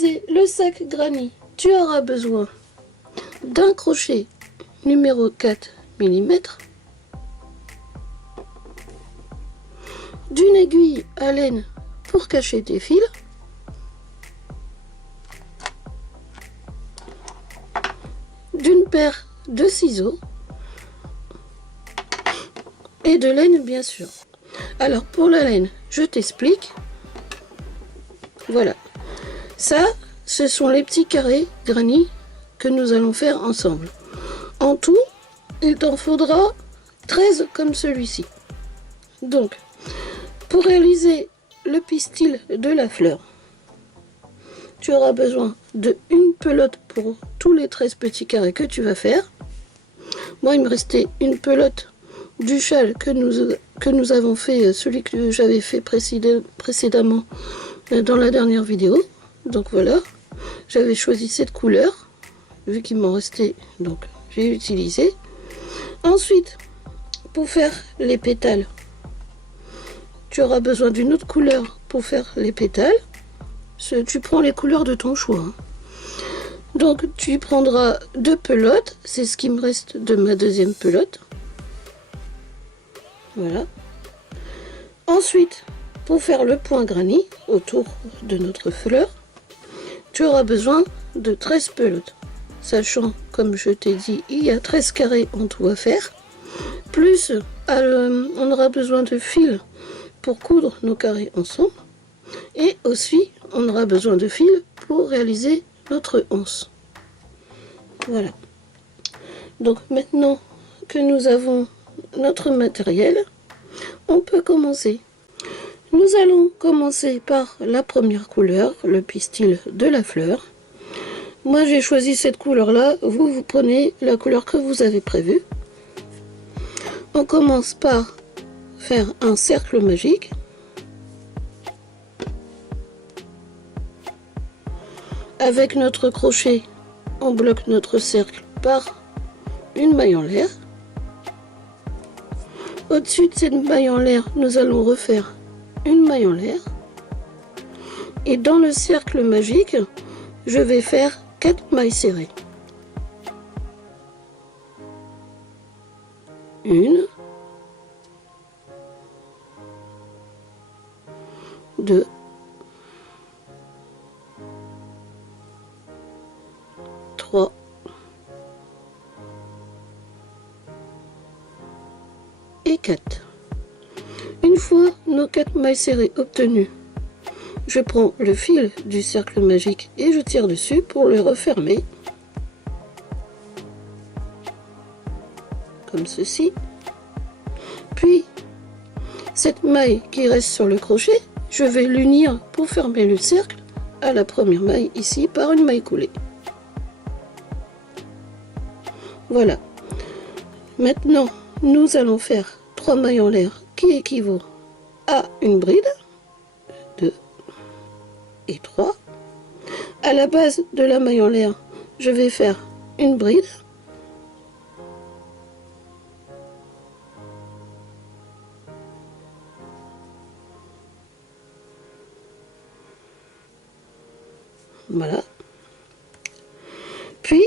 réaliser le sac granny, tu auras besoin d'un crochet numéro 4 mm, d'une aiguille à laine pour cacher tes fils, d'une paire de ciseaux et de laine bien sûr. Alors pour la laine, je t'explique. Voilà, ça ce sont les petits carrés granny que nous allons faire ensemble. En tout, il t'en faudra 13 comme celui-ci. Donc, pour réaliser le pistil de la fleur, tu auras besoin de une pelote pour tous les 13 petits carrés que tu vas faire. Moi, il me restait une pelote du châle que nous avons fait, celui que j'avais fait précédemment dans la dernière vidéo. Donc voilà, j'avais choisi cette couleur, vu qu'il m'en restait, donc j'ai utilisé. Ensuite, pour faire les pétales, tu auras besoin d'une autre couleur pour faire les pétales. Tu prends les couleurs de ton choix. Donc tu prendras 2 pelotes, c'est ce qui me reste de ma deuxième pelote. Voilà. Ensuite, pour faire le point granny autour de notre fleur, tu auras besoin de 13 pelotes. Sachant, comme je t'ai dit, il y a 13 carrés en tout à faire. Plus, on aura besoin de fil pour coudre nos carrés ensemble. Et aussi, on aura besoin de fil pour réaliser notre anse. Voilà. Donc maintenant que nous avons notre matériel, on peut commencer. Nous allons commencer par la première couleur, le pistil de la fleur. Moi j'ai choisi cette couleur là, vous prenez la couleur que vous avez prévue. On commence par faire un cercle magique. Avec notre crochet, on bloque notre cercle par une maille en l'air. Au-dessus de cette maille en l'air, nous allons refaire une maille en l'air. Et dans le cercle magique, je vais faire 4 mailles serrées. 1, 2, 3, et 4. Une fois nos 4 mailles serrées obtenues, je prends le fil du cercle magique et je tire dessus pour le refermer. Comme ceci. Puis, cette maille qui reste sur le crochet, je vais l'unir pour fermer le cercle à la première maille ici par une maille coulée. Voilà. Maintenant, nous allons faire 3 mailles en l'air qui équivaut à une bride. 2 et 3. À la base de la maille en l'air, je vais faire une bride. Voilà. Puis,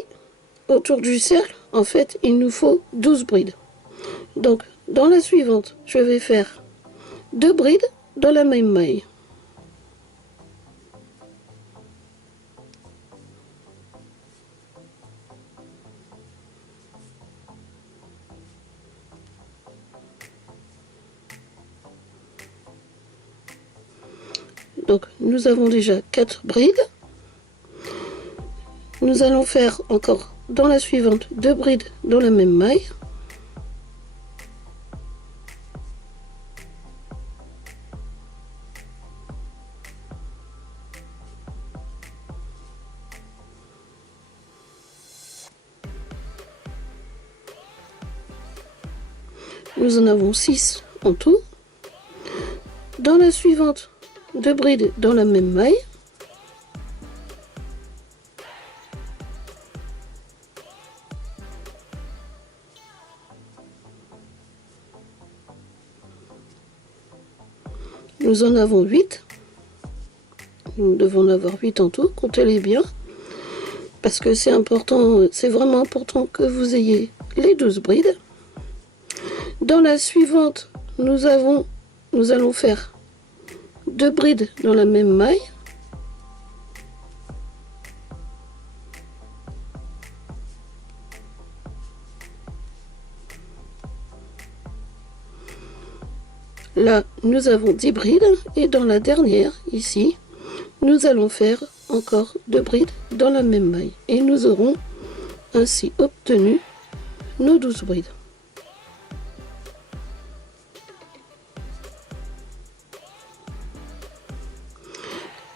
autour du cercle, en fait, il nous faut 12 brides. Donc, dans la suivante, je vais faire 2 brides dans la même maille. Donc, nous avons déjà 4 brides. Nous allons faire encore dans la suivante 2 brides dans la même maille. Nous en avons 6 en tout. Dans la suivante, 2 brides dans la même maille. Nous en avons 8. nous devons en avoir 8 en tout, comptez-les bien, parce que c'est important, c'est vraiment important que vous ayez les 12 brides. Dans la suivante, nous allons faire 2 brides dans la même maille. Là, nous avons 10 brides et dans la dernière, ici, nous allons faire encore 2 brides dans la même maille. Et nous aurons ainsi obtenu nos 12 brides.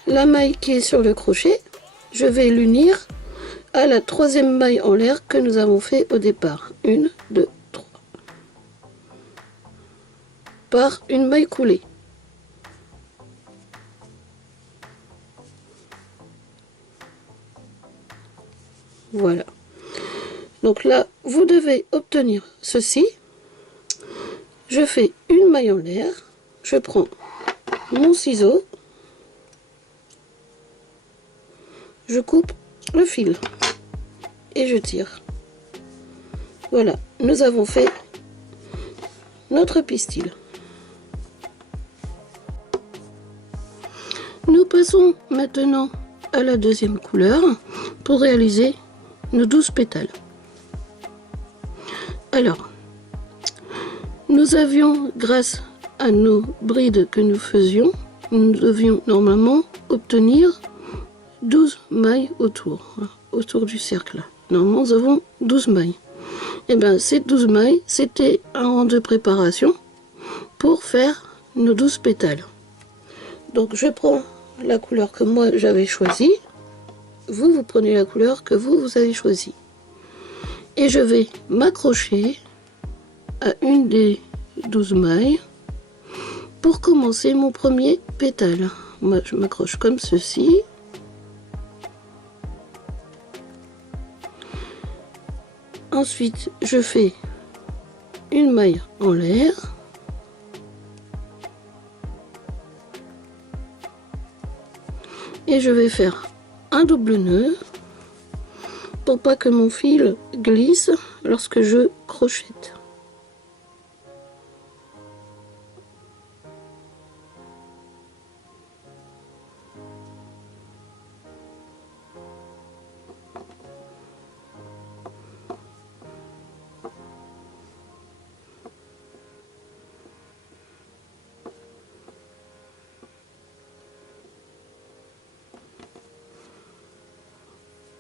La maille qui est sur le crochet, je vais l'unir à la 3e maille en l'air que nous avons fait au départ. 1, 2, 3. Par une maille coulée. Voilà. Donc là, vous devez obtenir ceci. Je fais une maille en l'air. Je prends mon ciseau. Je coupe le fil. Et je tire. Voilà. Nous avons fait notre pistil. Nous passons maintenant à la 2e couleur pour réaliser nos 12 pétales. Alors, nous avions, grâce à nos brides que nous faisions, nous devions normalement obtenir 12 mailles autour du cercle. Normalement, nous avons 12 mailles. Et bien, ces 12 mailles, c'était un rang de préparation pour faire nos 12 pétales. Donc, je prends la couleur que moi j'avais choisie. Vous prenez la couleur que vous avez choisie. Et je vais m'accrocher à une des 12 mailles pour commencer mon premier pétale. Moi, je m'accroche comme ceci. Ensuite, je fais une maille en l'air. Et je vais faire un double nœud pour pas que mon fil glisse lorsque je crochette.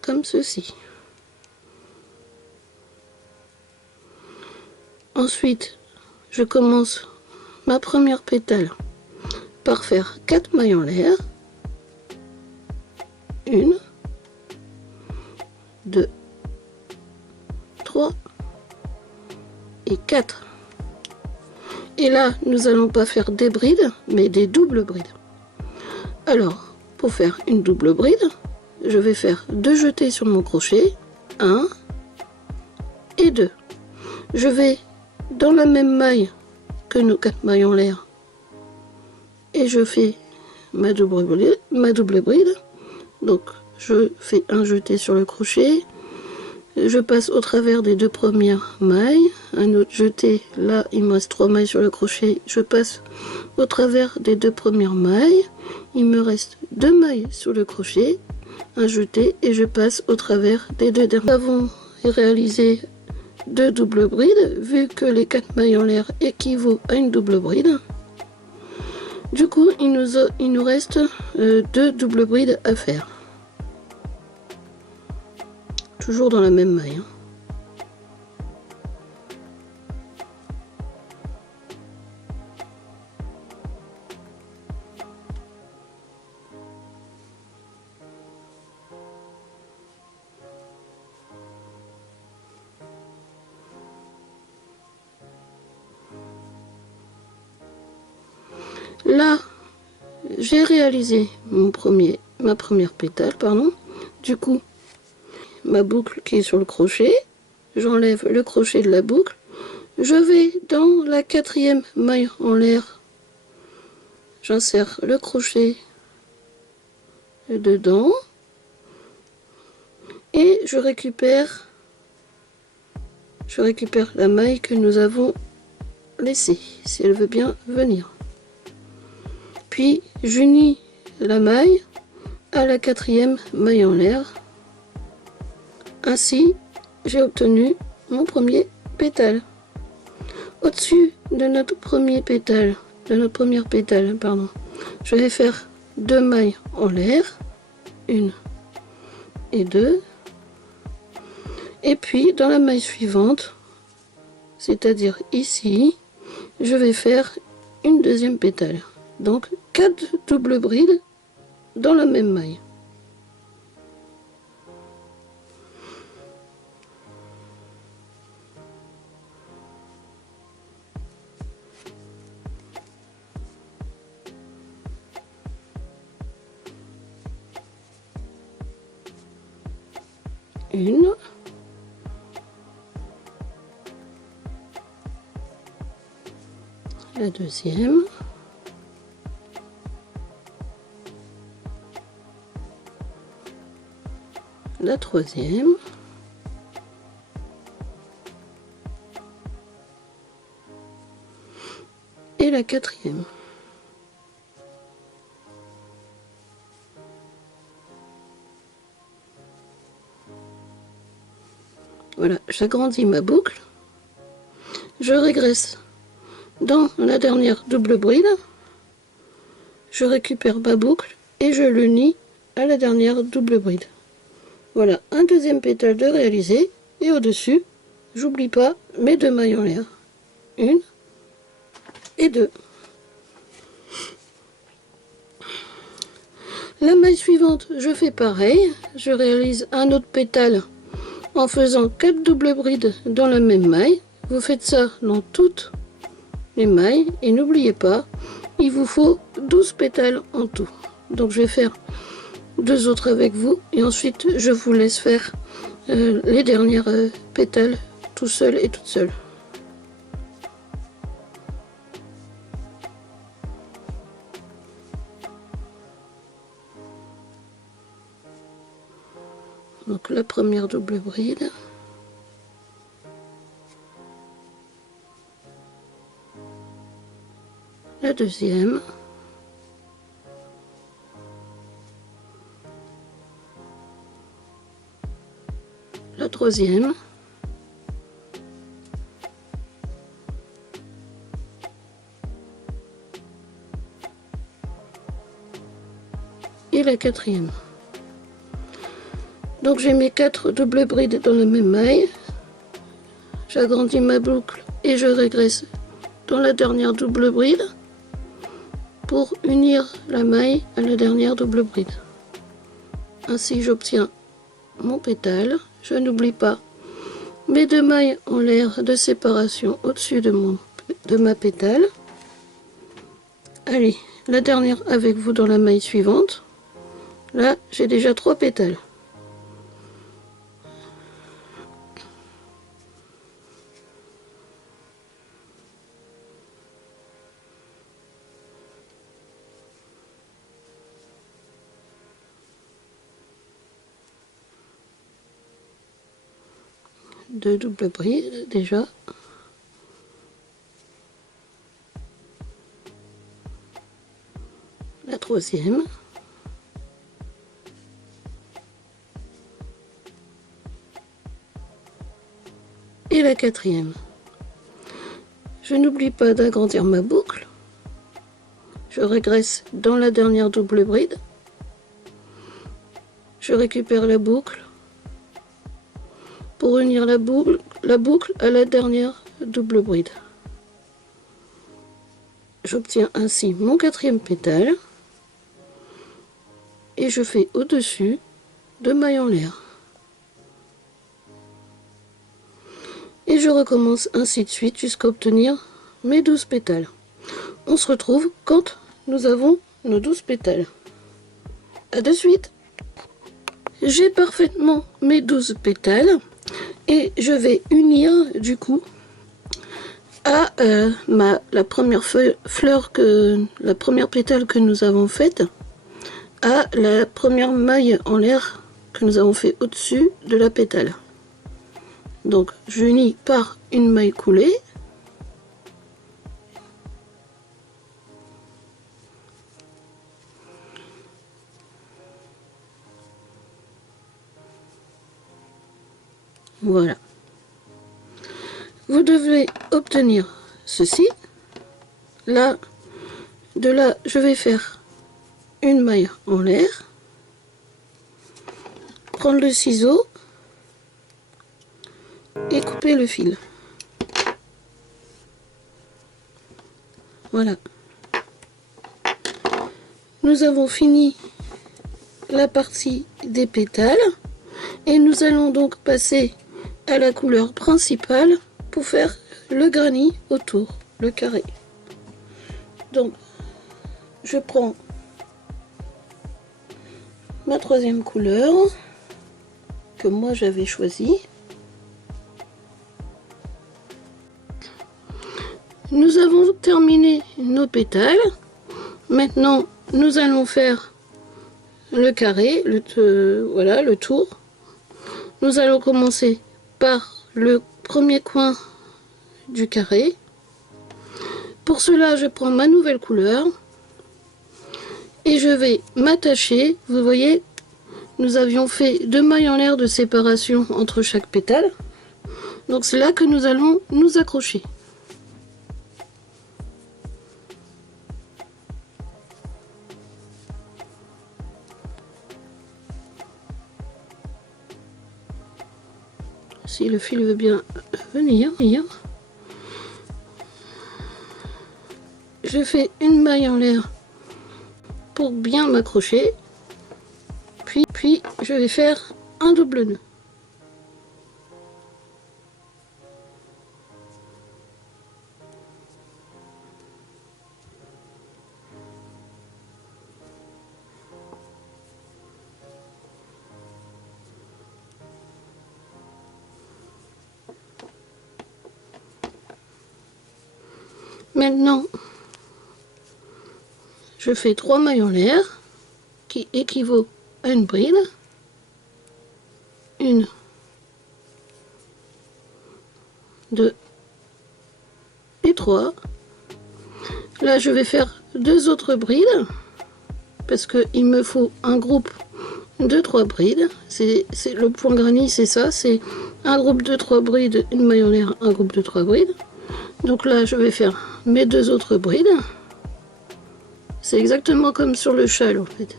Comme ceci. Ensuite, je commence ma première pétale par faire 4 mailles en l'air. 1, 2, 3 et 4. Et là, nous n'allons pas faire des brides, mais des doubles brides. Alors, pour faire une double bride, je vais faire 2 jetés sur mon crochet, 1 et 2. Je vais dans la même maille que nos 4 mailles en l'air et je fais ma double bride. Donc je fais un jeté sur le crochet, je passe au travers des 2 premières mailles, un autre jeté, là il me reste 3 mailles sur le crochet, je passe au travers des 2 premières mailles, il me reste 2 mailles sur le crochet, un jeté et je passe au travers des 2 dernières. Nous avons réalisé 2 doubles brides, vu que les 4 mailles en l'air équivaut à une double bride. Du coup, il nous reste 2 doubles brides à faire. Toujours dans la même maille. Là, j'ai réalisé ma première pétale, pardon. Du coup, ma boucle qui est sur le crochet, j'enlève le crochet de la boucle, je vais dans la 4e maille en l'air, j'insère le crochet dedans et je récupère la maille que nous avons laissée, si elle veut bien venir. Puis j'unis la maille à la 4e maille en l'air. Ainsi, j'ai obtenu mon premier pétale. Au-dessus de notre premier pétale, de notre première pétale, pardon, je vais faire 2 mailles en l'air, 1 et 2. Et puis dans la maille suivante, c'est-à-dire ici, je vais faire une deuxième pétale. Donc 4 doubles brides dans la même maille. Une. La deuxième. La troisième. Et la 4e. Voilà, j'agrandis ma boucle. Je régresse dans la dernière double bride. Je récupère ma boucle et je l'unis à la dernière double bride. Voilà, un deuxième pétale de réalisé. Et au-dessus, j'oublie pas mes 2 mailles en l'air. 1 et 2. La maille suivante, je fais pareil. Je réalise un autre pétale en faisant 4 doubles brides dans la même maille. Vous faites ça dans toutes les mailles et n'oubliez pas, il vous faut 12 pétales en tout. Donc je vais faire 2 autres avec vous et ensuite je vous laisse faire les dernières pétales tout seul et toute seule. Donc la première double bride. La deuxième. La troisième. Et la 4e. Donc j'ai mes 4 doubles brides dans la même maille. J'agrandis ma boucle et je régresse dans la dernière double bride pour unir la maille à la dernière double bride. Ainsi j'obtiens mon pétale. Je n'oublie pas mes 2 mailles en l'air de séparation au-dessus de ma pétale. Allez, la dernière avec vous dans la maille suivante. Là, j'ai déjà 3 pétales. Deux doubles brides déjà. La troisième. Et la 4e. Je n'oublie pas d'agrandir ma boucle. Je régresse dans la dernière double bride. Je récupère la boucle pour unir la boucle à la dernière double bride. J'obtiens ainsi mon 4e pétale et je fais au-dessus 2 mailles en l'air. Et je recommence ainsi de suite jusqu'à obtenir mes 12 pétales. On se retrouve quand nous avons nos 12 pétales. A de suite. J'ai parfaitement mes 12 pétales et je vais unir du coup à la première fleur la première pétale que nous avons faite à la première maille en l'air que nous avons fait au-dessus de la pétale. Donc j'unis par une maille coulée. Voilà. Vous devez obtenir ceci. Là, de là, je vais faire une maille en l'air. Prendre le ciseau et couper le fil. Voilà. Nous avons fini la partie des pétales et nous allons donc passer à la couleur principale pour faire le granit autour, le carré. Donc, je prends ma troisième couleur que moi j'avais choisie. Nous avons terminé nos pétales. Maintenant, nous allons faire le carré, voilà, le tour. Nous allons commencer par le premier coin du carré. Pour cela, je prends ma nouvelle couleur et je vais m'attacher. Vous voyez, nous avions fait 2 mailles en l'air de séparation entre chaque pétale. Donc c'est là que nous allons nous accrocher. Si le fil veut bien venir. Je fais une maille en l'air pour bien m'accrocher. Puis je vais faire un double nœud. Maintenant, je fais 3 mailles en l'air qui équivaut à une bride. 1, 2 et 3. Là, je vais faire 2 autres brides parce qu'il me faut un groupe de 3 brides. C'est le point granit, c'est ça, c'est un groupe de 3 brides, une maille en l'air, un groupe de 3 brides. Donc là, je vais faire mes 2 autres brides. C'est exactement comme sur le châle en fait.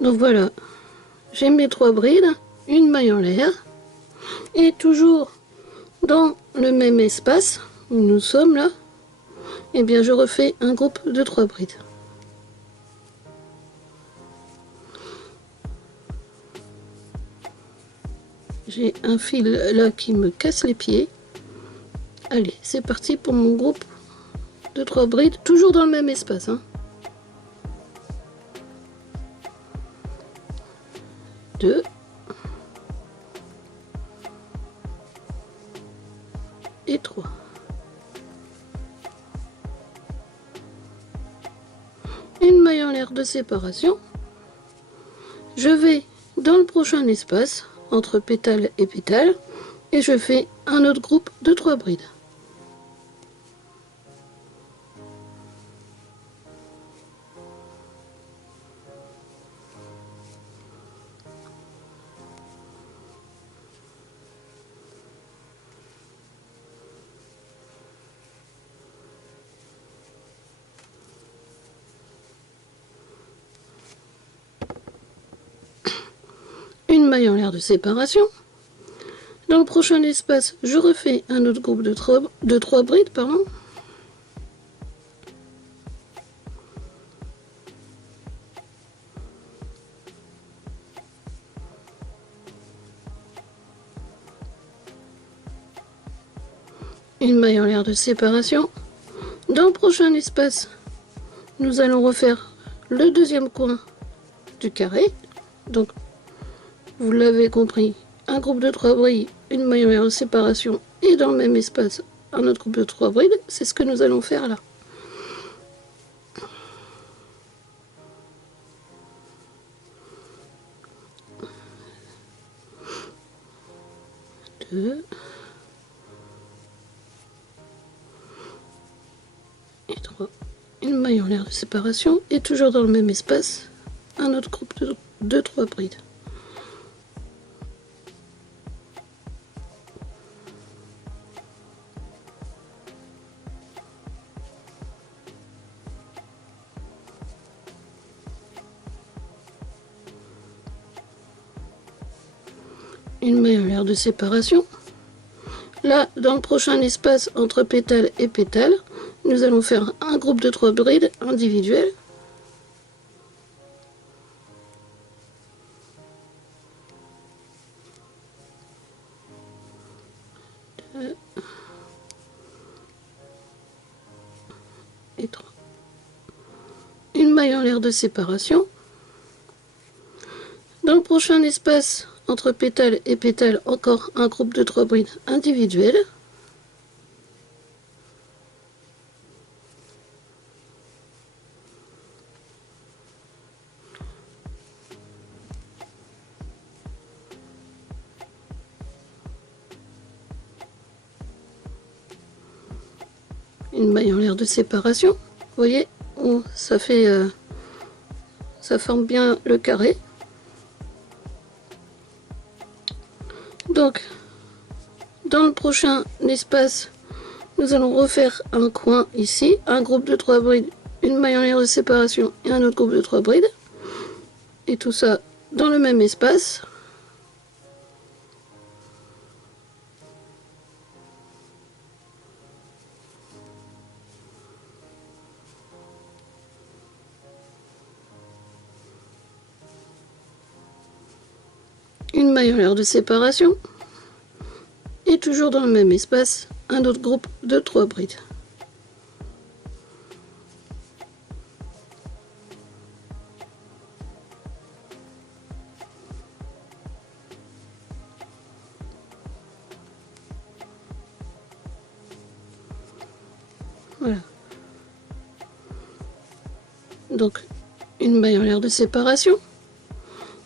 Donc voilà, j'ai mes 3 brides, une maille en l'air, et toujours dans le même espace où nous sommes là, et bien je refais un groupe de 3 brides. J'ai un fil là qui me casse les pieds. Allez, c'est parti pour mon groupe de 3 brides, toujours dans le même espace. 2 et 3. Une maille en l'air de séparation. Je vais dans le prochain espace entre pétale et pétale et je fais un autre groupe de 3 brides. Une maille en l'air de séparation. Dans le prochain espace, je refais un autre groupe de 3 brides, pardon. Une maille en l'air de séparation. Dans le prochain espace, nous allons refaire le deuxième coin du carré. Donc, vous l'avez compris, un groupe de 3 brides, une maille en l'air de séparation, et dans le même espace, un autre groupe de 3 brides. C'est ce que nous allons faire là. Deux. Et 3. Une maille en l'air de séparation, et toujours dans le même espace, un autre groupe de 3 brides. Une maille en l'air de séparation. Là, dans le prochain espace entre pétale et pétale, nous allons faire un groupe de 3 brides individuels. Deux. Et 3. Une maille en l'air de séparation. Dans le prochain espace entre pétale et pétale, encore un groupe de 3 brides individuels. Une maille en l'air de séparation. Vous voyez, ça fait, ça forme bien le carré. Donc, dans le prochain espace, nous allons refaire un coin ici, un groupe de 3 brides, une maille en l'air de séparation et un autre groupe de 3 brides. Et tout ça dans le même espace. Une maille en l'air de séparation. Et toujours dans le même espace, un autre groupe de 3 brides. Voilà. Donc, une maille en l'air de séparation.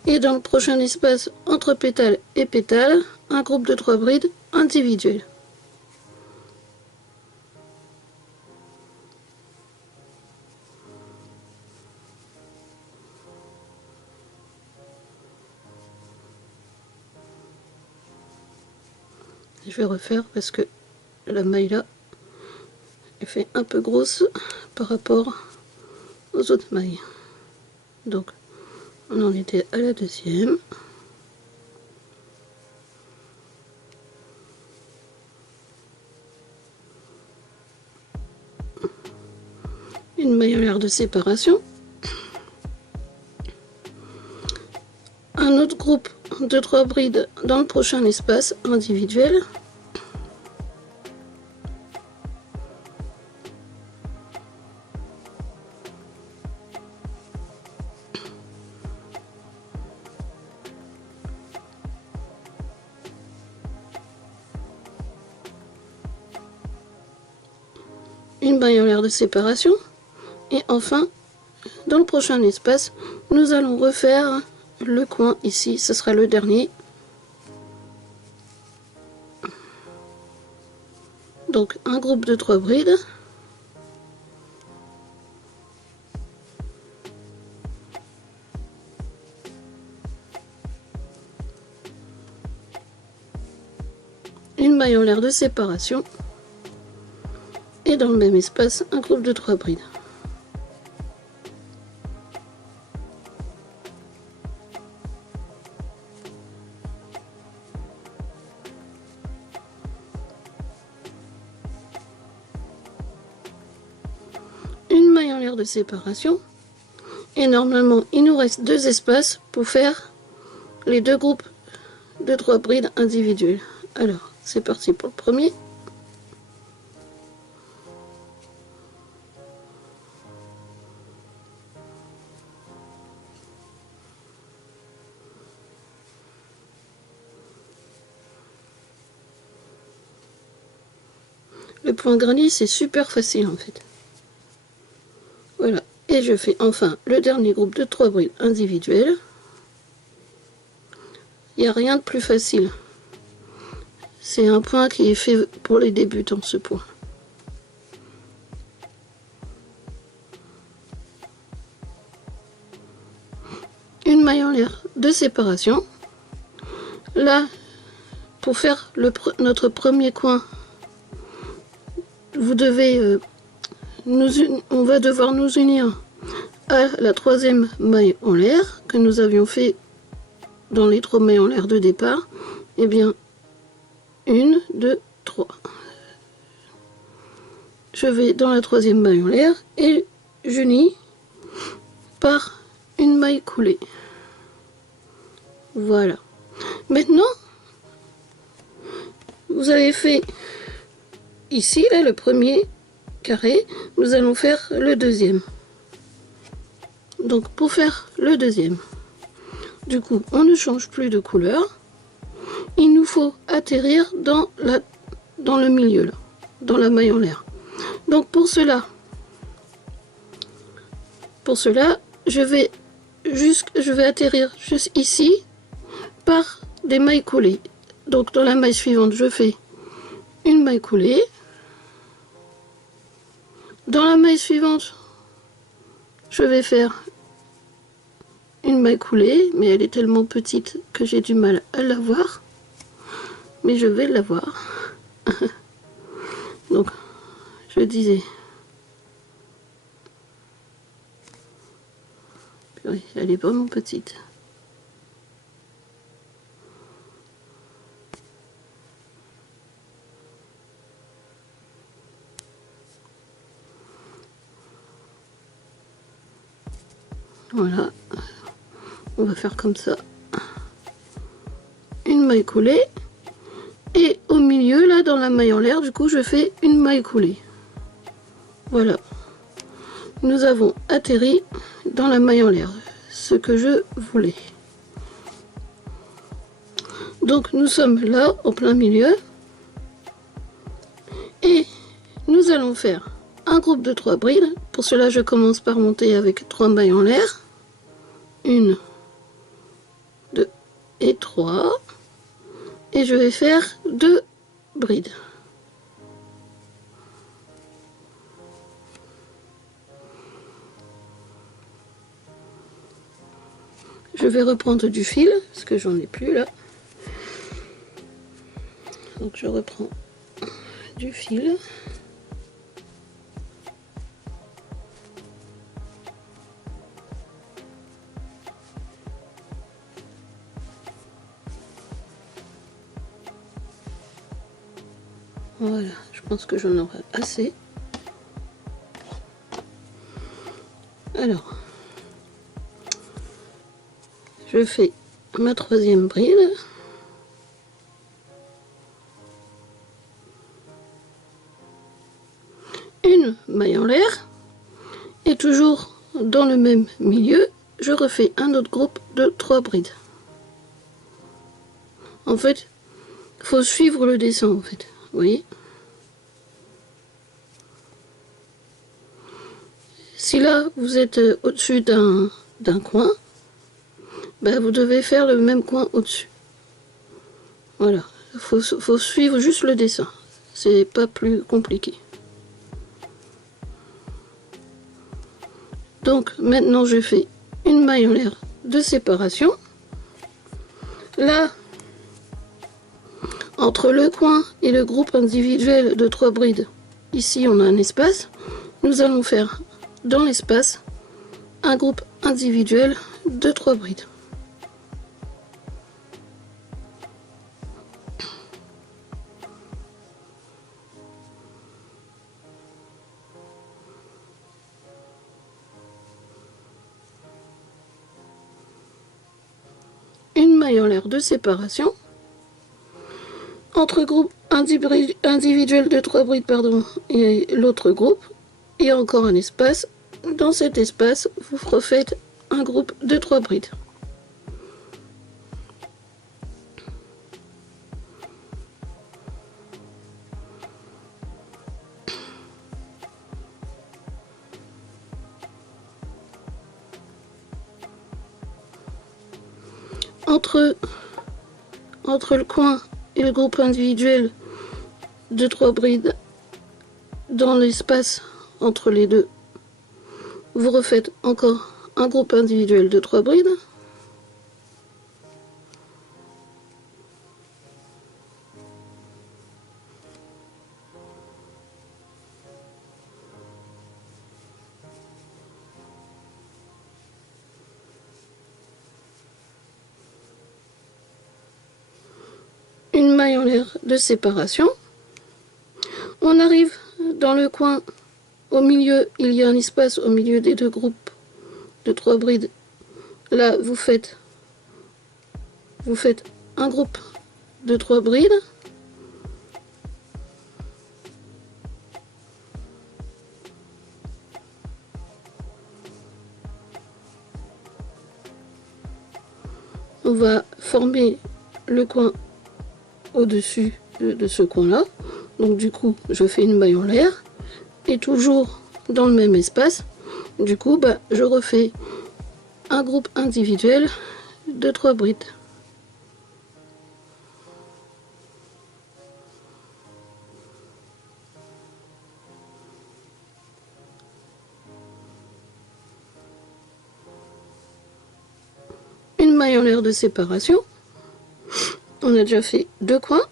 Et dans le prochain espace entre pétale et pétale, un groupe de 3 brides individuels. Je vais refaire parce que la maille là, elle fait un peu grosse par rapport aux autres mailles. Donc, on en était à la deuxième. Une maille en l'air de séparation. Un autre groupe de 3 brides dans le prochain espace individuel. Une maille en l'air de séparation. Et enfin, dans le prochain espace, nous allons refaire le coin ici, ce sera le dernier. Donc un groupe de 3 brides. Une maille en l'air de séparation. Et dans le même espace, un groupe de 3 brides. Une maille en l'air de séparation. Et normalement, il nous reste 2 espaces pour faire les 2 groupes de 3 brides individuelles. Alors, c'est parti pour le premier. Le point granny, c'est super facile en fait. Voilà. Et je fais enfin le dernier groupe de 3 brides individuelles. Il n'y a rien de plus facile. C'est un point qui est fait pour les débutants, ce point. Une maille en l'air de séparation. Là, pour faire notre premier coin, vous devez on va devoir nous unir à la 3e maille en l'air que nous avions fait dans les 3 mailles en l'air de départ. Eh bien, 1, 2, 3. Je vais dans la 3e maille en l'air et j'unis par une maille coulée. Voilà. Maintenant, vous avez fait ici, là, le premier carré, nous allons faire le deuxième. Donc, pour faire le deuxième, du coup, on ne change plus de couleur. Il nous faut atterrir dans le milieu, là, dans la maille en l'air. Donc, pour cela, je vais atterrir juste ici par des mailles coulées. Donc, dans la maille suivante, je fais une maille coulée. Dans la maille suivante, je vais faire une maille coulée, mais elle est tellement petite que j'ai du mal à la voir. Mais je vais la voir. Donc, je disais. Oui, elle est vraiment petite. Voilà. On va faire comme ça. Une maille coulée. Et au milieu, là, dans la maille en l'air, du coup, je fais une maille coulée. Voilà. Nous avons atterri dans la maille en l'air, ce que je voulais. Donc, nous sommes là, au plein milieu. Et nous allons faire un groupe de 3 brides. Pour cela, je commence par monter avec 3 mailles en l'air. 1, 2 et 3. Et je vais faire 2 brides. Je vais reprendre du fil, parce que j'en ai plus là. Donc je reprends du fil. Voilà, je pense que j'en aurai assez. Alors, je fais ma 3e bride. Une maille en l'air. Et toujours dans le même milieu, je refais un autre groupe de 3 brides. En fait, il faut suivre le dessin, en fait. Vous voyez? Si là, vous êtes au-dessus d'un coin, ben, vous devez faire le même coin au-dessus. Voilà. Il faut suivre juste le dessin. C'est pas plus compliqué. Donc, maintenant, je fais une maille en l'air de séparation. Là, entre le coin et le groupe individuel de 3 brides, ici on a un espace. Nous allons faire dans l'espace un groupe individuel de 3 brides. Une maille en l'air de séparation. Entre groupe individuel de 3 brides et l'autre groupe, et encore un espace. Dans cet espace, vous refaites un groupe de 3 brides. entre le coin et le groupe individuel de 3 brides dans l'espace entre les deux. Vous refaites encore un groupe individuel de 3 brides. Une maille en l'air de séparation. On arrive dans le coin, au milieu, il y a un espace au milieu des deux groupes de 3 brides. Là, vous faites un groupe de 3 brides. On va former le coin au-dessus de ce coin-là. Donc du coup, je fais une maille en l'air. Et toujours dans le même espace, du coup, je refais un groupe individuel de 3 brides. Une maille en l'air de séparation. On a déjà fait 2 coins.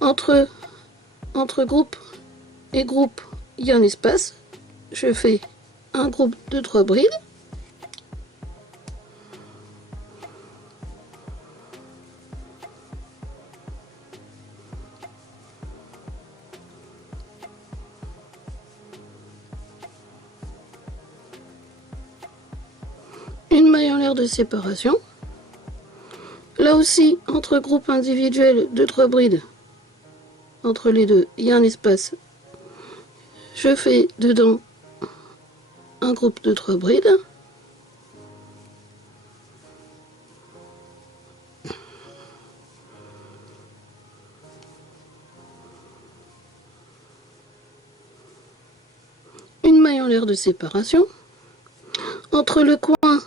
Entre groupe et groupe, il y a un espace. Je fais un groupe de 3 brides. Une maille en l'air de séparation. Là aussi, entre groupes individuels de 3 brides, entre les deux, il y a un espace. Je fais dedans un groupe de 3 brides. Une maille en l'air de séparation. Entre le coin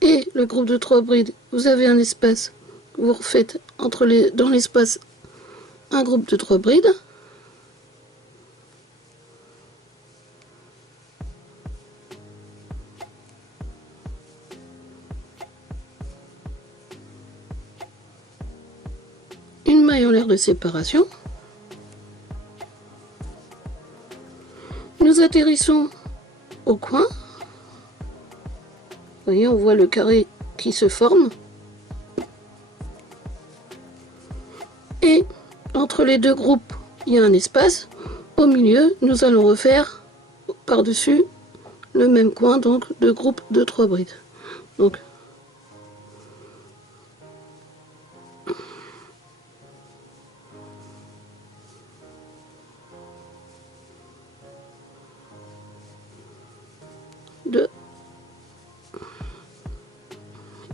et le groupe de 3 brides, vous avez un espace. Vous refaites dans l'espace un groupe de 3 brides. Une maille en l'air de séparation. Nous atterrissons au coin. Vous voyez, on voit le carré qui se forme. Et entre les deux groupes, il y a un espace. Au milieu, nous allons refaire par-dessus le même coin, donc de groupe de 3 brides. Donc, deux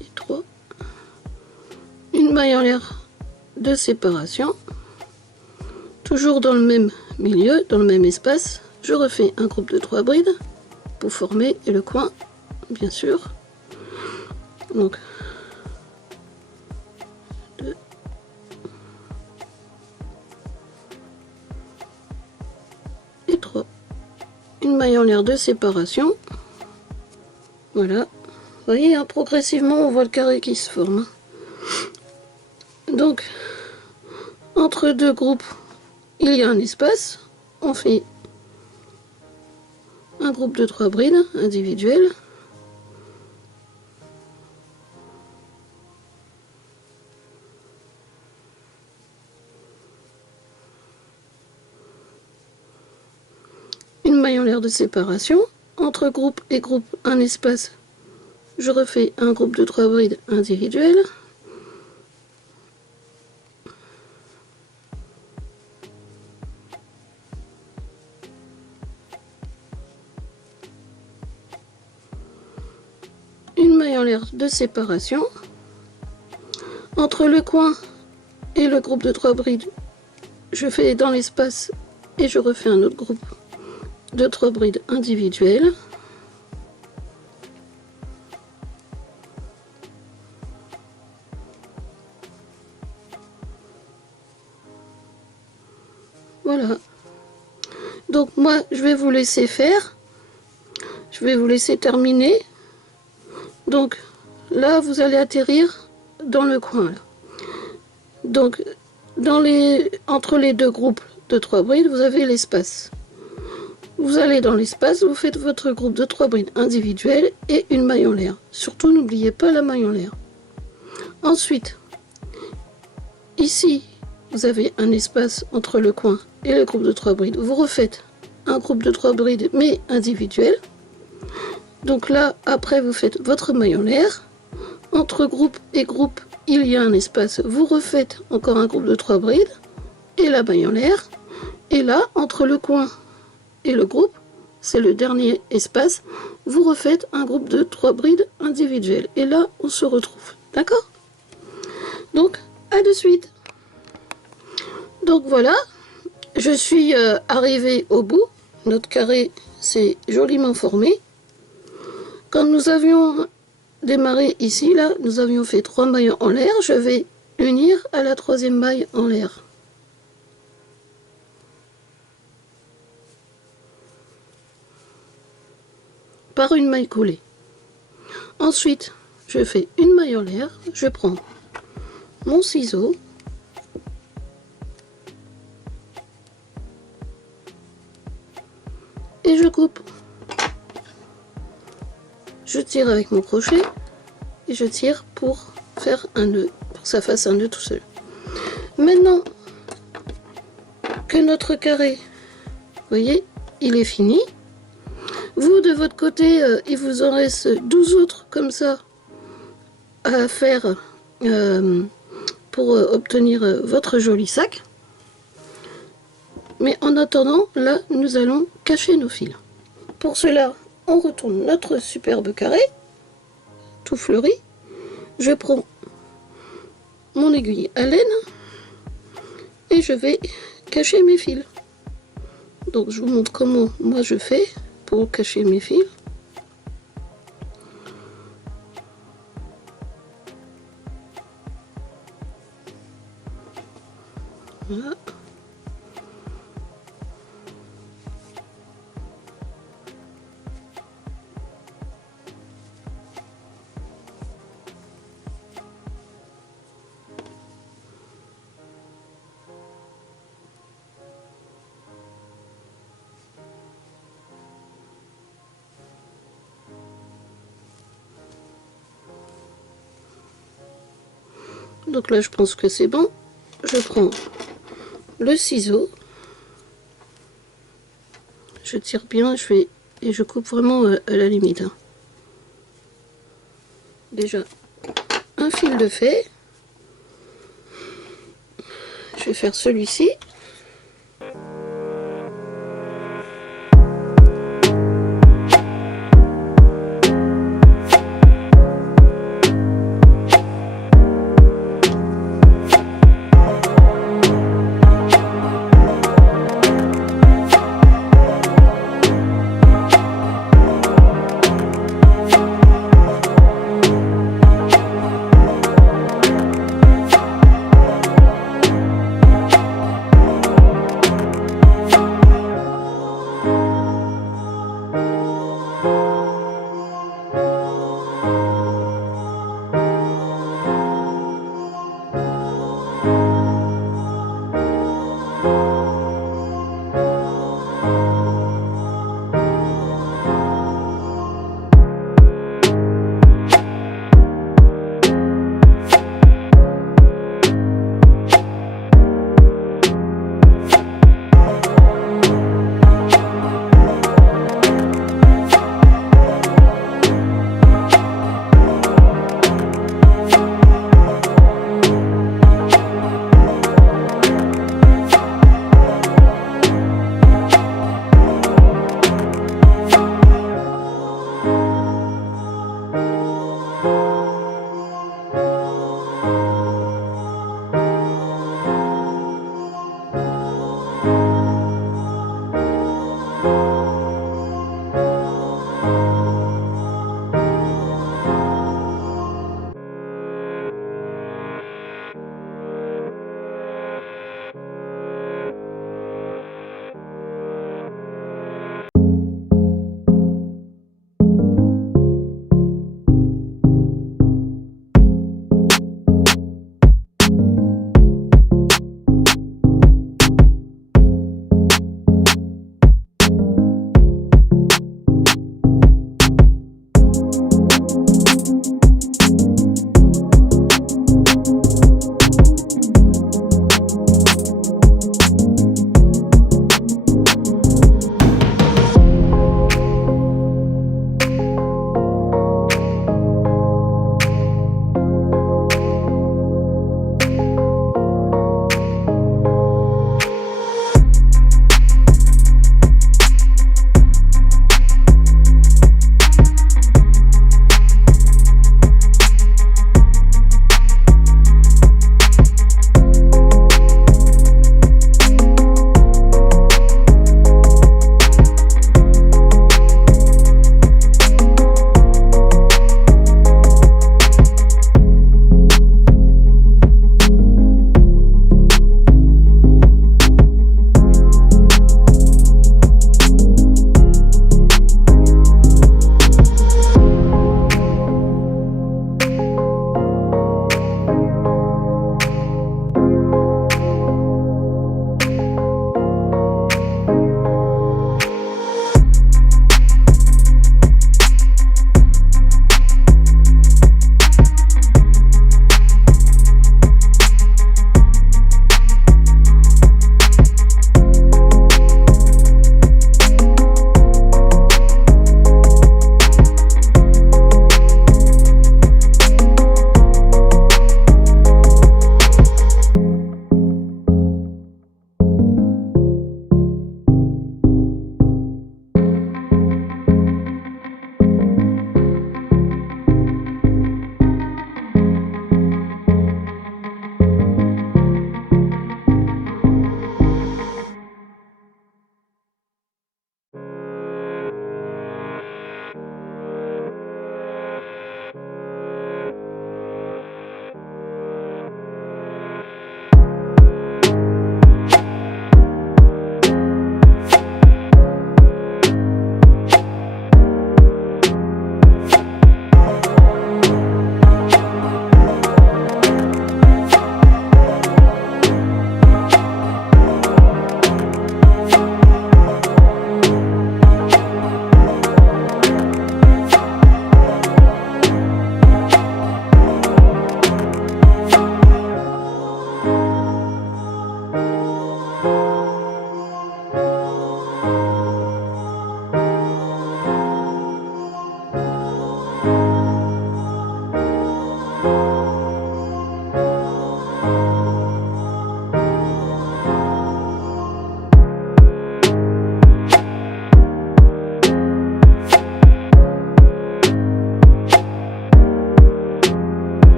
et 3. Une maille en l'air de séparation. Toujours dans le même milieu, dans le même espace, je refais un groupe de 3 brides pour former le coin, bien sûr. Donc, 2 et 3. Une maille en l'air de séparation. Voilà. Vous voyez, hein, progressivement, on voit le carré qui se forme. Donc, entre deux groupes, il y a un espace. On fait un groupe de 3 brides individuelles. Une maille en l'air de séparation. Entre groupe et groupe, un espace. Je refais un groupe de 3 brides individuelles. Une maille en l'air de séparation. Entre le coin et le groupe de 3 brides, je fais dans l'espace et je refais un autre groupe de 3 brides individuelles. Voilà. Donc moi, je vais vous laisser faire. Je vais vous laisser terminer. Donc là, vous allez atterrir dans le coin. Là. Donc, entre les deux groupes de 3 brides, vous avez l'espace. Vous allez dans l'espace, vous faites votre groupe de 3 brides individuelles et une maille en l'air. Surtout, n'oubliez pas la maille en l'air. Ensuite, ici, vous avez un espace entre le coin et le groupe de 3 brides. Vous refaites un groupe de 3 brides, mais individuel. Donc là, après, vous faites votre maille en l'air. Entre groupe et groupe, il y a un espace. Vous refaites encore un groupe de 3 brides et la maille en l'air. Et là, entre le coin et le groupe, c'est le dernier espace, vous refaites un groupe de 3 brides individuelles. Et là, on se retrouve. D'accord? Donc, à de suite. Donc voilà, je suis arrivée au bout. Notre carré s'est joliment formé. Quand nous avions démarré ici, là, nous avions fait 3 mailles en l'air. Je vais unir à la 3e maille en l'air. Par une maille coulée. Ensuite, je fais une maille en l'air. Je prends mon ciseau. Et je coupe. Je tire avec mon crochet et je tire pour faire un nœud, pour que ça fasse un nœud tout seul. Maintenant que notre carré, vous voyez, il est fini. Vous, de votre côté, il vous en reste 12 autres comme ça à faire pour obtenir votre joli sac. Mais en attendant, là, nous allons cacher nos fils. Pour cela, on retourne notre superbe carré, tout fleuri. Je prends mon aiguille à laine et je vais cacher mes fils. Donc, je vous montre comment moi je fais pour cacher mes fils. Voilà. Donc là, je pense que c'est bon. Je prends le ciseau. Je tire bien, et je coupe vraiment à la limite. Hein. Déjà, un fil de fait. Je vais faire celui-ci.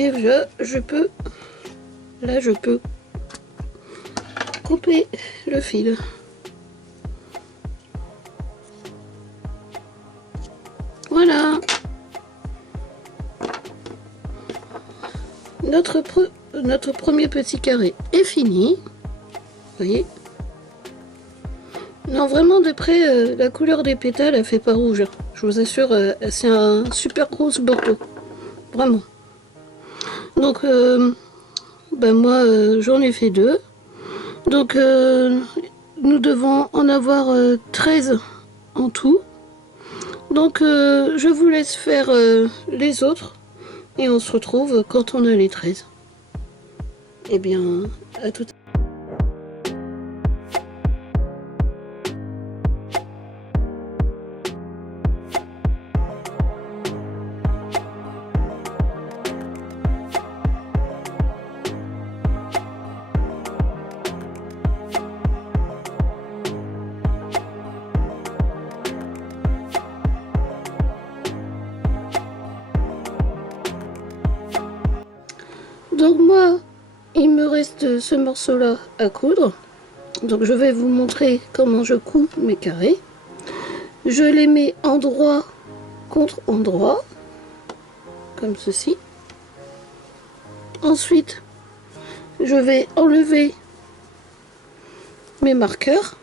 Et je peux, là je peux couper le fil. Voilà. Notre premier petit carré est fini. Vous voyez? Non, vraiment de près, la couleur des pétales, elle fait pas rouge. Je vous assure, c'est un super rose bordeaux. Vraiment. Donc, ben moi, j'en ai fait 2. Donc, nous devons en avoir 13 en tout. Donc, je vous laisse faire les autres. Et on se retrouve quand on a les 13. Eh bien, à tout à l'heure. Donc moi, il me reste ce morceau-là à coudre. Donc je vais vous montrer comment je couds mes carrés. Je les mets endroit contre endroit, comme ceci. Ensuite, je vais enlever mes marqueurs.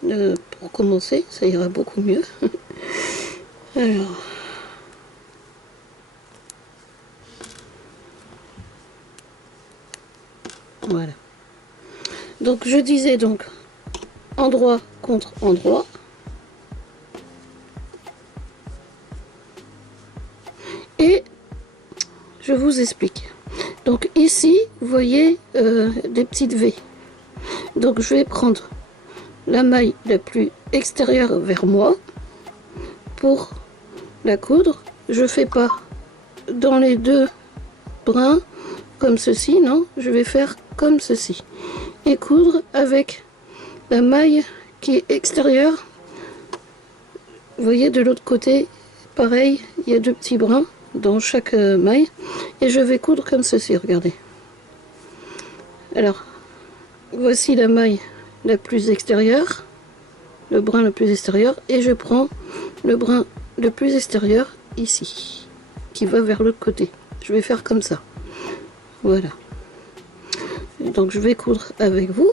Pour commencer, ça ira beaucoup mieux. Alors... Voilà. Donc je disais donc endroit contre endroit. Et je vous explique. Donc ici, vous voyez des petites V. Donc je vais prendre la maille la plus extérieure vers moi pour la coudre. Je fais pas dans les deux brins comme ceci, non, je vais faire comme ceci et coudre avec la maille qui est extérieure. Vous voyez, de l'autre côté pareil, il y a 2 petits brins dans chaque maille et je vais coudre comme ceci, regardez. Alors voici la maille la plus extérieure, le brin le plus extérieur, et je prends le brin le plus extérieur ici qui va vers l'autre côté. Je vais faire comme ça. Voilà. Donc je vais coudre avec vous.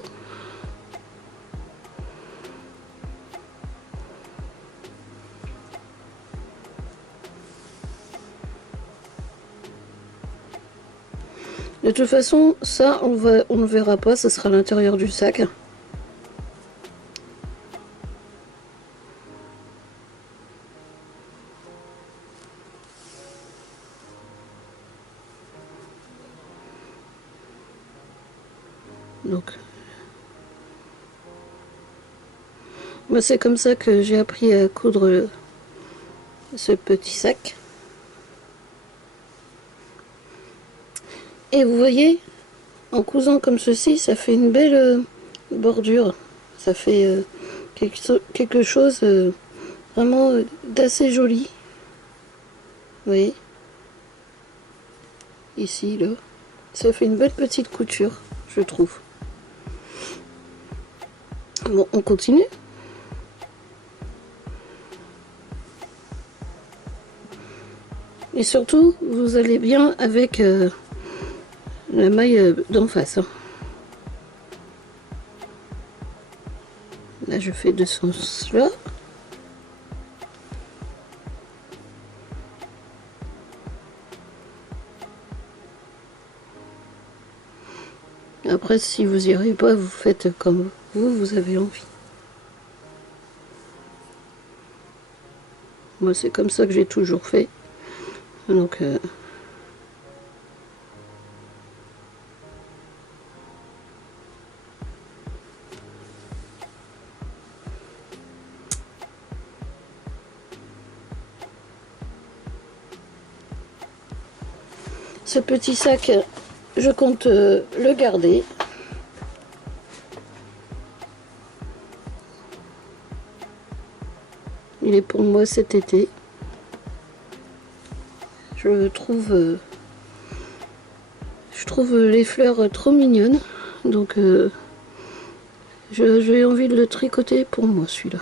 De toute façon, ça on ne verra pas, ce sera à l'intérieur du sac. Donc, moi c'est comme ça que j'ai appris à coudre ce petit sac. Et vous voyez, en cousant comme ceci, ça fait une belle bordure. Ça fait quelque chose vraiment d'assez joli. Vous voyez, ici, là, ça fait une belle petite couture, je trouve. Bon, on continue. Et surtout, vous allez bien avec la maille d'en face. Hein. Là, je fais de ce sens-là. Après, si vous n'y arrivez pas, vous faites comme vous avez envie. Moi, c'est comme ça que j'ai toujours fait. Donc, ce petit sac, je compte le garder. Il est pour moi cet été. Je trouve les fleurs trop mignonnes. Donc j'ai envie de le tricoter pour moi celui-là.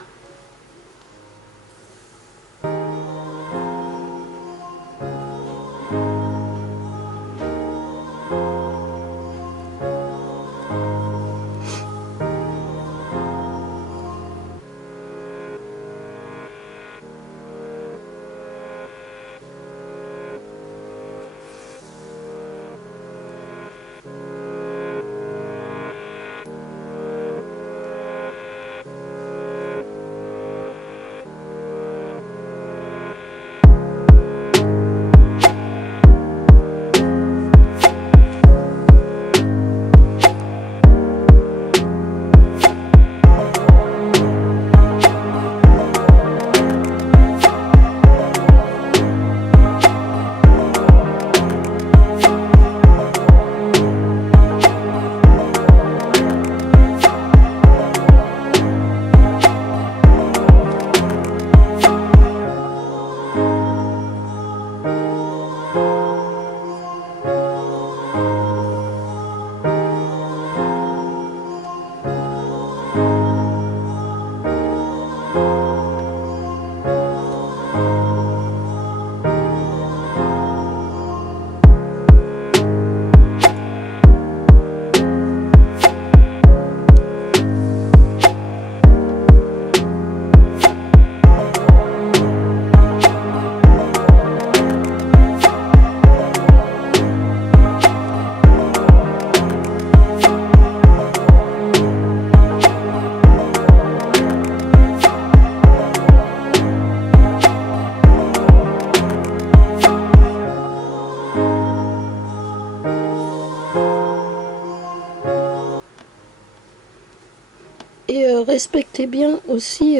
Et respectez bien aussi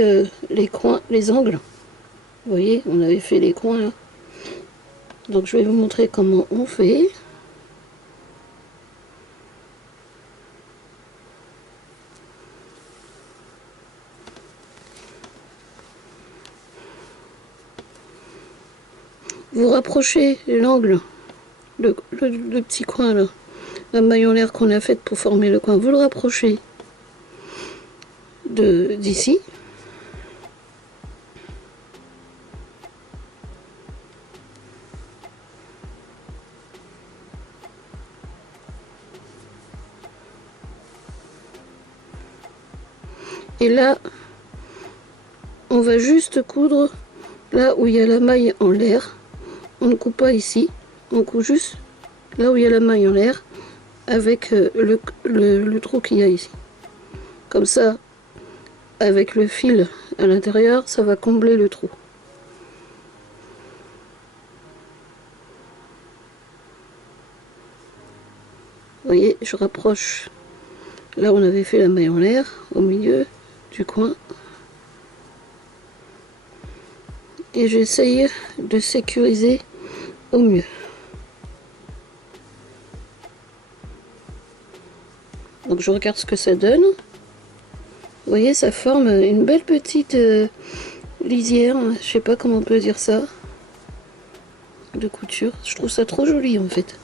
les coins, les angles. Vous voyez, on avait fait les coins là. Donc je vais vous montrer comment on fait. Vous rapprochez l'angle, le petit coin là, la maille en l'air qu'on a faite pour former le coin, vous le rapprochez d'ici. Et là, on va juste coudre là où il y a la maille en l'air. On ne coupe pas ici, on coupe juste là où il y a la maille en l'air avec le trou qu'il y a ici. Comme ça, avec le fil à l'intérieur, ça va combler le trou. Vous voyez, je rapproche là où on avait fait la maille en l'air, au milieu du coin. Et j'essaye de sécuriser au mieux. Donc je regarde ce que ça donne. Vous voyez, ça forme une belle petite lisière, je sais pas comment on peut dire ça, de couture. Je trouve ça trop joli en fait.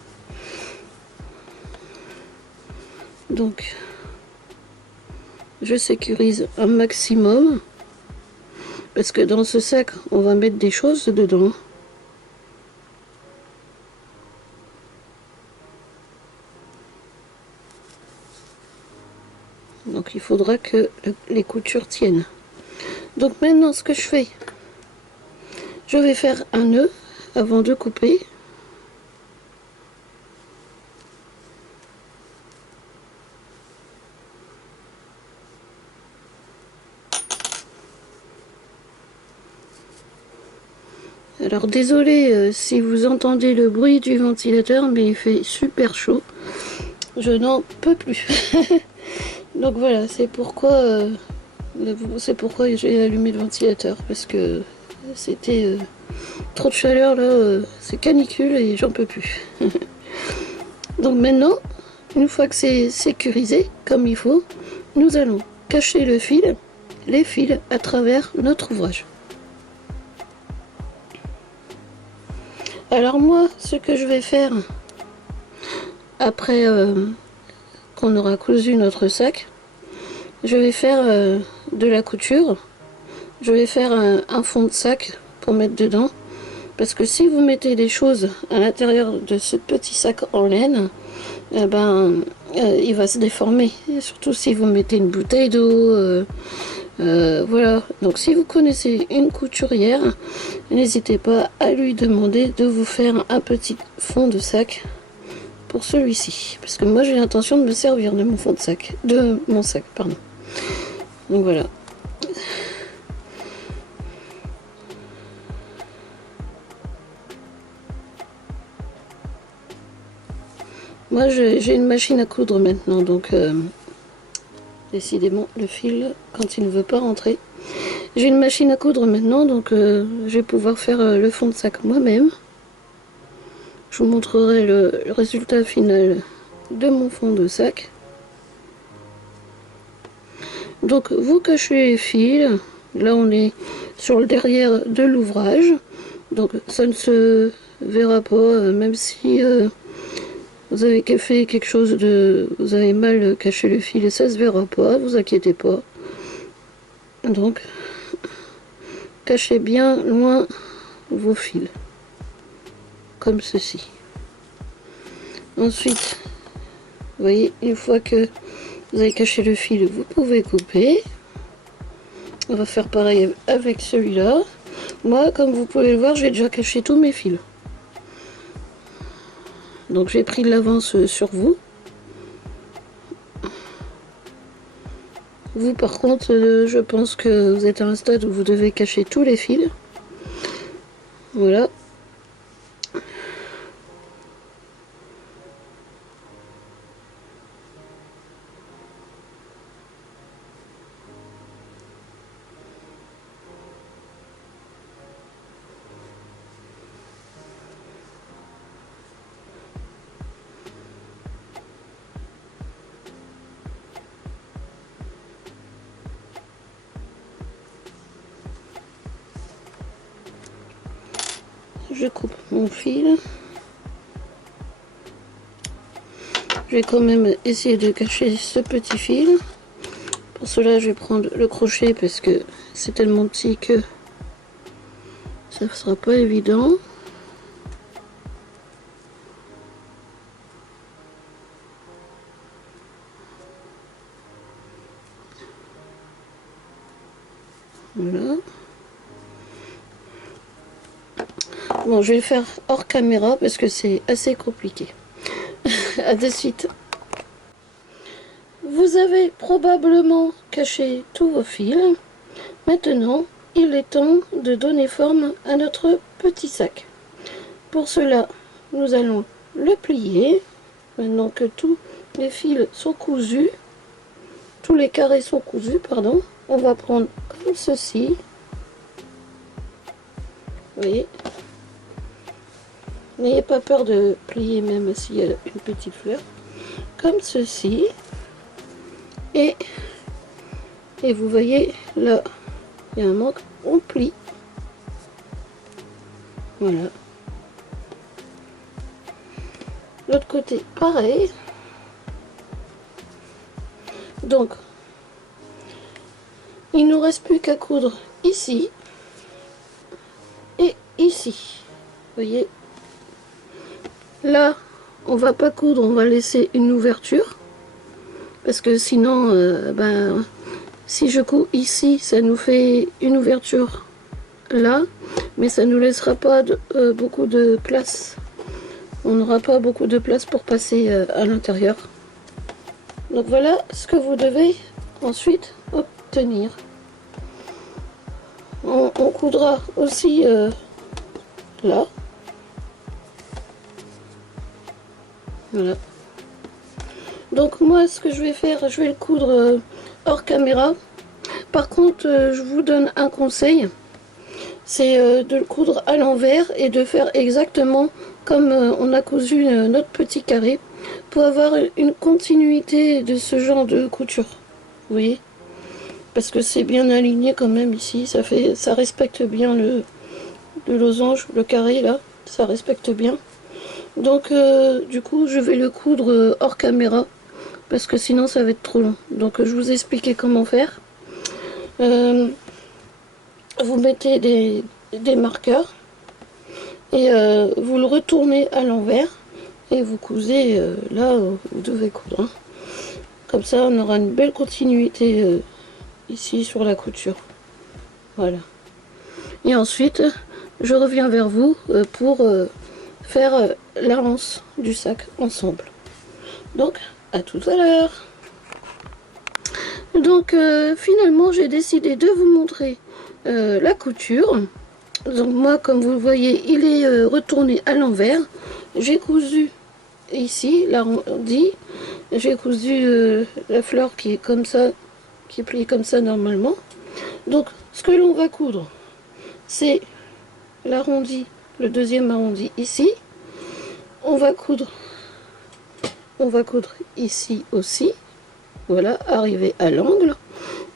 Donc je sécurise un maximum parce que dans ce sac on va mettre des choses dedans. Donc il faudra que les coutures tiennent. Donc maintenant ce que je fais, je vais faire un nœud avant de couper. Alors désolé si vous entendez le bruit du ventilateur, mais il fait super chaud. Je n'en peux plus. Donc voilà, c'est pourquoi j'ai allumé le ventilateur, parce que c'était trop de chaleur là, c'est canicule et j'en peux plus. Donc maintenant, une fois que c'est sécurisé comme il faut, nous allons cacher les fils à travers notre ouvrage. Alors moi, ce que je vais faire après qu'on aura cousu notre sac, je vais faire de la couture. Je vais faire un fond de sac pour mettre dedans. Parce que si vous mettez des choses à l'intérieur de ce petit sac en laine, eh ben, il va se déformer. Et surtout si vous mettez une bouteille d'eau. Voilà. Donc si vous connaissez une couturière, n'hésitez pas à lui demander de vous faire un petit fond de sac pour celui-ci. Parce que moi j'ai l'intention de me servir de mon fond de sac. De mon sac, pardon. Donc voilà. Moi j'ai une machine à coudre maintenant, donc décidément le fil quand il ne veut pas rentrer. J'ai une machine à coudre maintenant, donc je vais pouvoir faire le fond de sac moi-même. Je vous montrerai le résultat final de mon fond de sac. Donc vous cachez les fils. Là on est sur le derrière de l'ouvrage, donc ça ne se verra pas, même si vous avez fait quelque chose de... Vous avez mal caché le fil et ça se verra pas, vous inquiétez pas. Donc, cachez bien loin vos fils. Comme ceci. Ensuite, vous voyez, une fois que vous avez caché le fil, vous pouvez couper. On va faire pareil avec celui-là. Moi, comme vous pouvez le voir, j'ai déjà caché tous mes fils. Donc j'ai pris de l'avance sur vous. Vous par contre, je pense que vous êtes à un stade où vous devez cacher tous les fils. Voilà. Je coupe mon fil. Je vais quand même essayer de cacher ce petit fil. Pour cela, je vais prendre le crochet parce que c'est tellement petit que ça ne sera pas évident. Voilà. Bon, je vais le faire hors caméra parce que c'est assez compliqué. À de suite. Vous avez probablement caché tous vos fils. Maintenant, il est temps de donner forme à notre petit sac. Pour cela, nous allons le plier. Maintenant que tous les fils sont cousus, tous les carrés sont cousus, pardon, on va prendre comme ceci. Vous voyez, n'ayez pas peur de plier même s'il y a une petite fleur. Comme ceci. Et vous voyez, là, il y a un manque, on plie. Voilà. L'autre côté, pareil. Donc, il nous reste plus qu'à coudre ici et ici. Vous voyez, là, on va pas coudre, on va laisser une ouverture. Parce que sinon, ben, si je couds ici, ça nous fait une ouverture là, mais ça nous laissera pas beaucoup de place. On n'aura pas beaucoup de place pour passer à l'intérieur. Donc voilà ce que vous devez ensuite obtenir. On coudra aussi là. Voilà. Donc moi ce que je vais faire, je vais le coudre hors caméra. Par contre, je vous donne un conseil. C'est de le coudre à l'envers et de faire exactement comme on a cousu notre petit carré pour avoir une continuité de ce genre de couture. Vous voyez, parce que c'est bien aligné quand même ici, ça respecte bien le losange, le carré là. ça respecte bien. Donc du coup je vais le coudre hors caméra parce que sinon ça va être trop long. Donc je vous ai expliqué comment faire. Vous mettez des marqueurs et vous le retournez à l'envers et vous cousez là où vous devez coudre. Hein. Comme ça on aura une belle continuité ici sur la couture. Voilà. Et ensuite je reviens vers vous pour faire la lance du sac ensemble. Donc à tout à l'heure. Donc finalement j'ai décidé de vous montrer la couture. Donc moi comme vous le voyez il est retourné à l'envers. J'ai cousu ici l'arrondi. J'ai cousu la fleur qui est comme ça, qui est pliée comme ça normalement. Donc ce que l'on va coudre c'est l'arrondi, le deuxième arrondi ici. On va coudre ici aussi. Voilà, arriver à l'angle.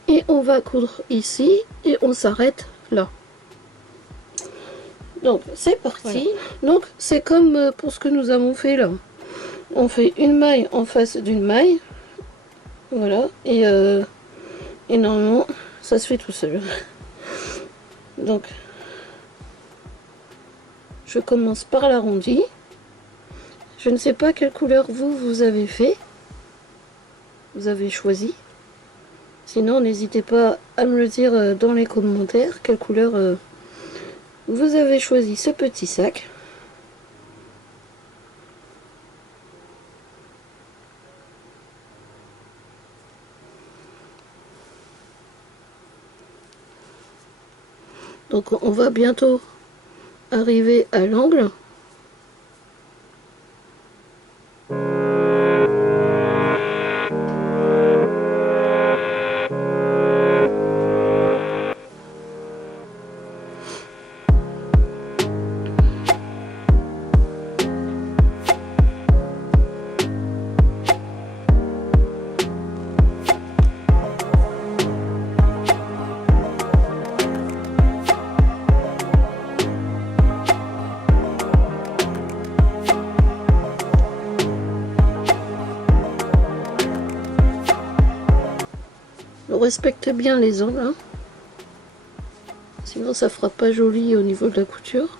Et on va coudre ici et on s'arrête là. Donc c'est parti. Voilà. Donc c'est comme pour ce que nous avons fait là. On fait une maille en face d'une maille. Voilà. Et normalement ça se fait tout seul. Donc je commence par l'arrondi. Je ne sais pas quelle couleur vous avez fait. Vous avez choisi. Sinon n'hésitez pas à me le dire dans les commentaires quelle couleur vous avez choisi ce petit sac. Donc on va bientôt arriver à l'angle. On respecte bien les angles, hein. Sinon ça fera pas joli au niveau de la couture.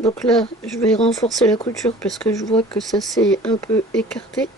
Donc là, je vais renforcer la couture parce que je vois que ça s'est un peu écarté.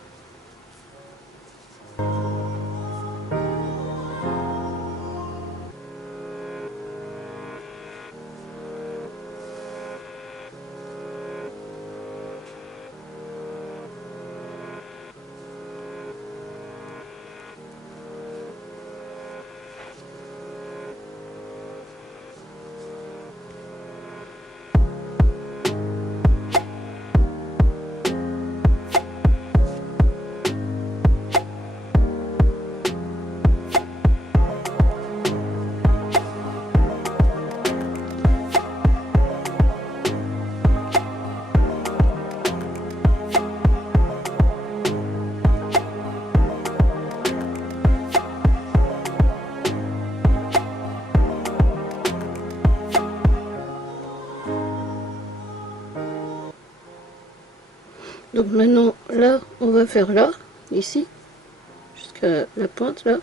Donc maintenant, là, on va faire là, ici, jusqu'à la pointe, là.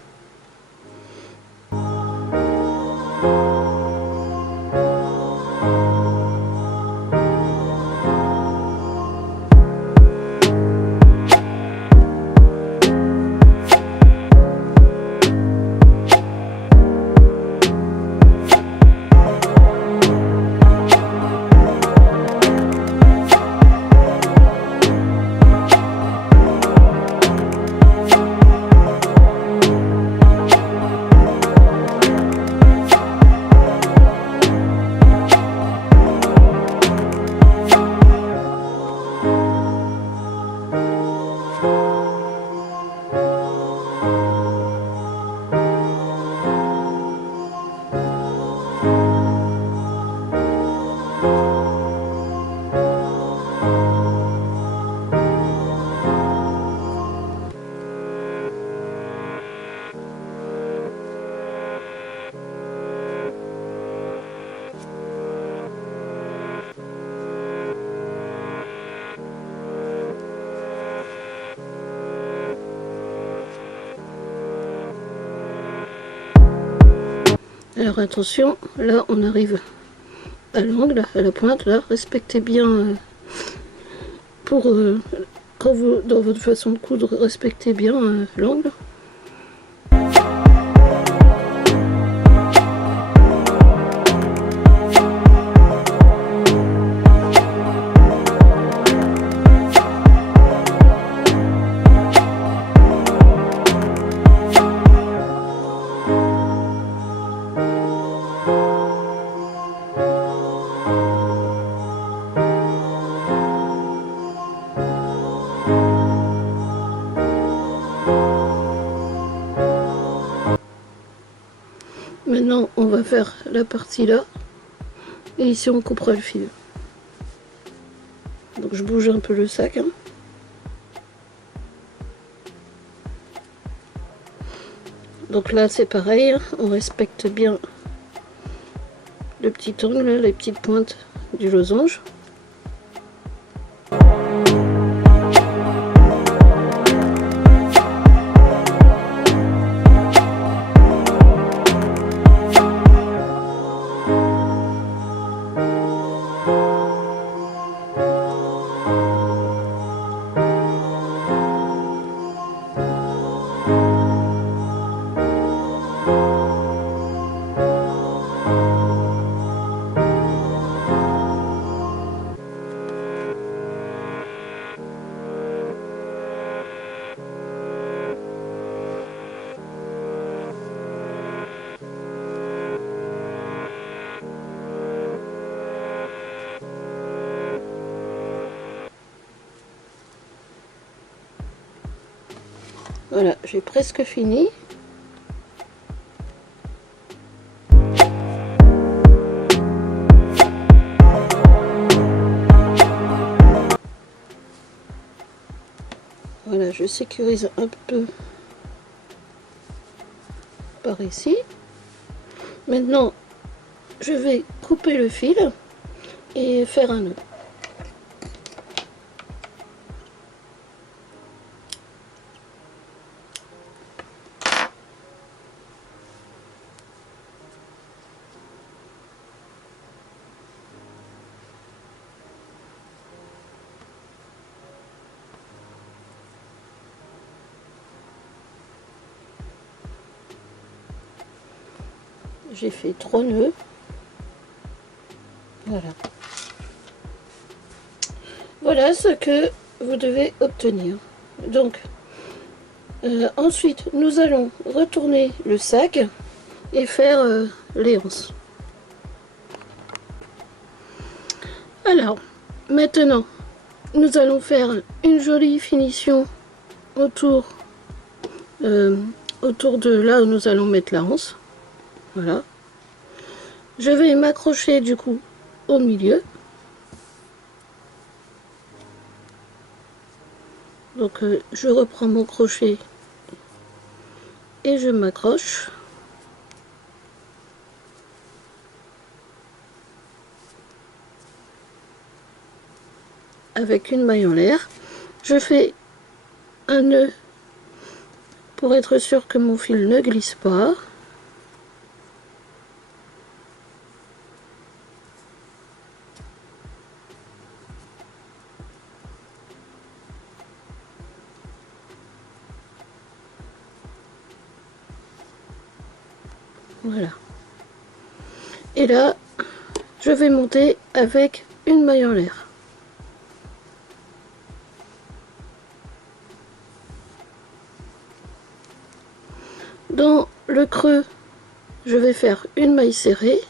Alors attention, là on arrive à l'angle, à la pointe, là, respectez bien pour quand vous dans votre façon de coudre, respectez bien l'angle. Maintenant, on va faire la partie là. Et ici, on coupera le fil. Donc, je bouge un peu le sac. Hein. Donc là, c'est pareil. Hein. On respecte bien le petit angle, les petites pointes du losange. Voilà, j'ai presque fini. Voilà, je sécurise un peu par ici. Maintenant, je vais couper le fil et faire un nœud. J'ai fait 3 nœuds. Voilà. Voilà ce que vous devez obtenir. Donc, ensuite, nous allons retourner le sac et faire les anses. Alors, maintenant, nous allons faire une jolie finition autour, autour de là où nous allons mettre la anse. Voilà. Je vais m'accrocher du coup au milieu. Donc je reprends mon crochet et je m'accroche. Avec une maille en l'air. Je fais un nœud pour être sûr que mon fil ne glisse pas. Voilà. Et là, je vais monter avec une maille en l'air. Dans le creux, je vais faire une maille serrée.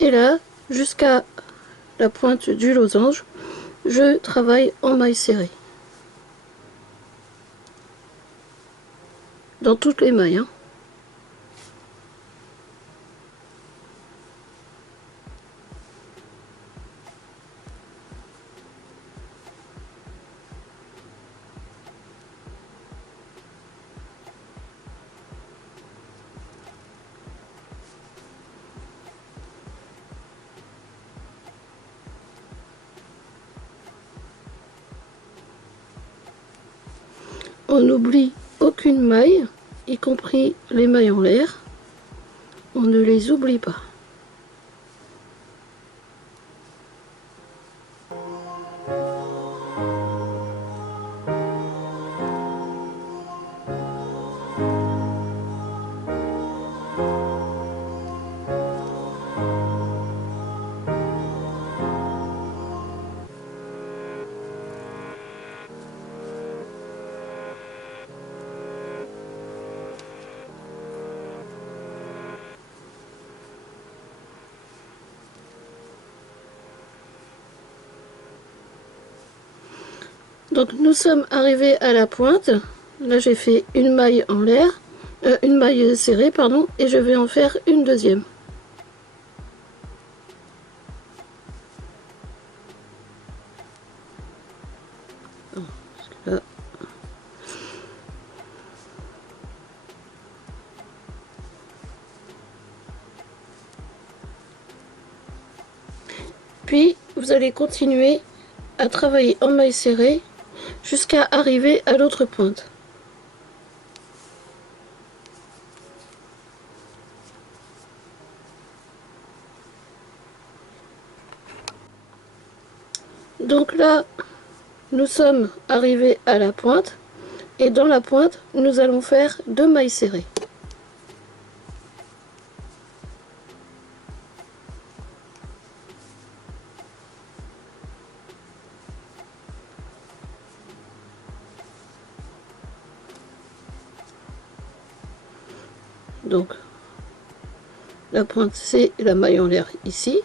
Et là, jusqu'à la pointe du losange, je travaille en maille serrée. Dans toutes les mailles. Hein. On oublie aucune maille, y compris les mailles en l'air. On ne les oublie pas. Donc nous sommes arrivés à la pointe. Là j'ai fait une maille en l'air, une maille serrée pardon, et je vais en faire une deuxième. Là. Puis vous allez continuer à travailler en maille serrée jusqu'à arriver à l'autre pointe. Donc là, nous sommes arrivés à la pointe et dans la pointe, nous allons faire 2 mailles serrées. Donc, la pointe, c'est la maille en l'air ici.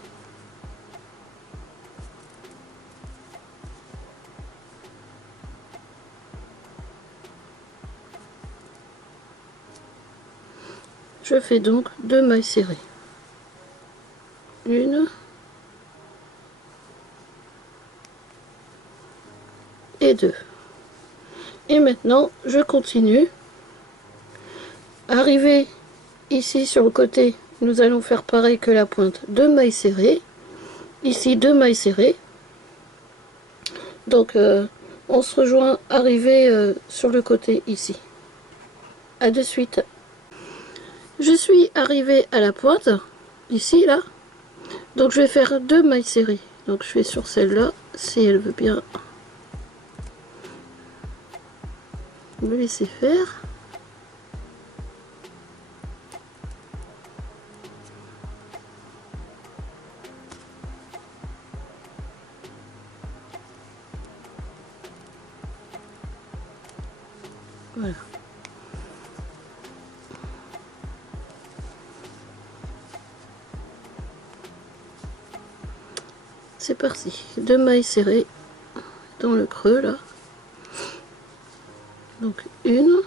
Je fais donc 2 mailles serrées. Une et 2. Et maintenant, je continue. Arrivé ici sur le côté, nous allons faire pareil que la pointe, 2 mailles serrées. Ici, 2 mailles serrées. Donc, on se rejoint arrivé sur le côté ici. À de suite. Je suis arrivée à la pointe, ici, là. Donc, je vais faire 2 mailles serrées. Donc, je vais sur celle-là, si elle veut bien me laisser faire. Voilà. C'est parti. 2 mailles serrées dans le creux là. Donc une.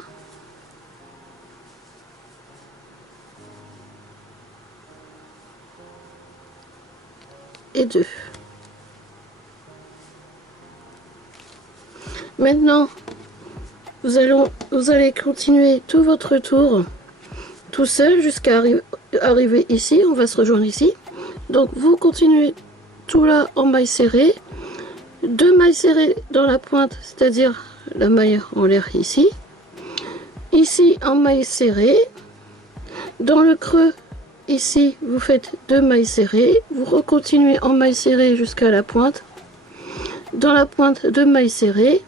Et 2. Maintenant, vous allez continuer tout votre tour tout seul jusqu'à arriver ici. On va se rejoindre ici. Donc vous continuez tout là en maille serrée. 2 mailles serrées dans la pointe, c'est-à-dire la maille en l'air ici. Ici en maille serrée. Dans le creux, ici, vous faites 2 mailles serrées. Vous recontinuez en maille serrée jusqu'à la pointe. Dans la pointe, 2 mailles serrées.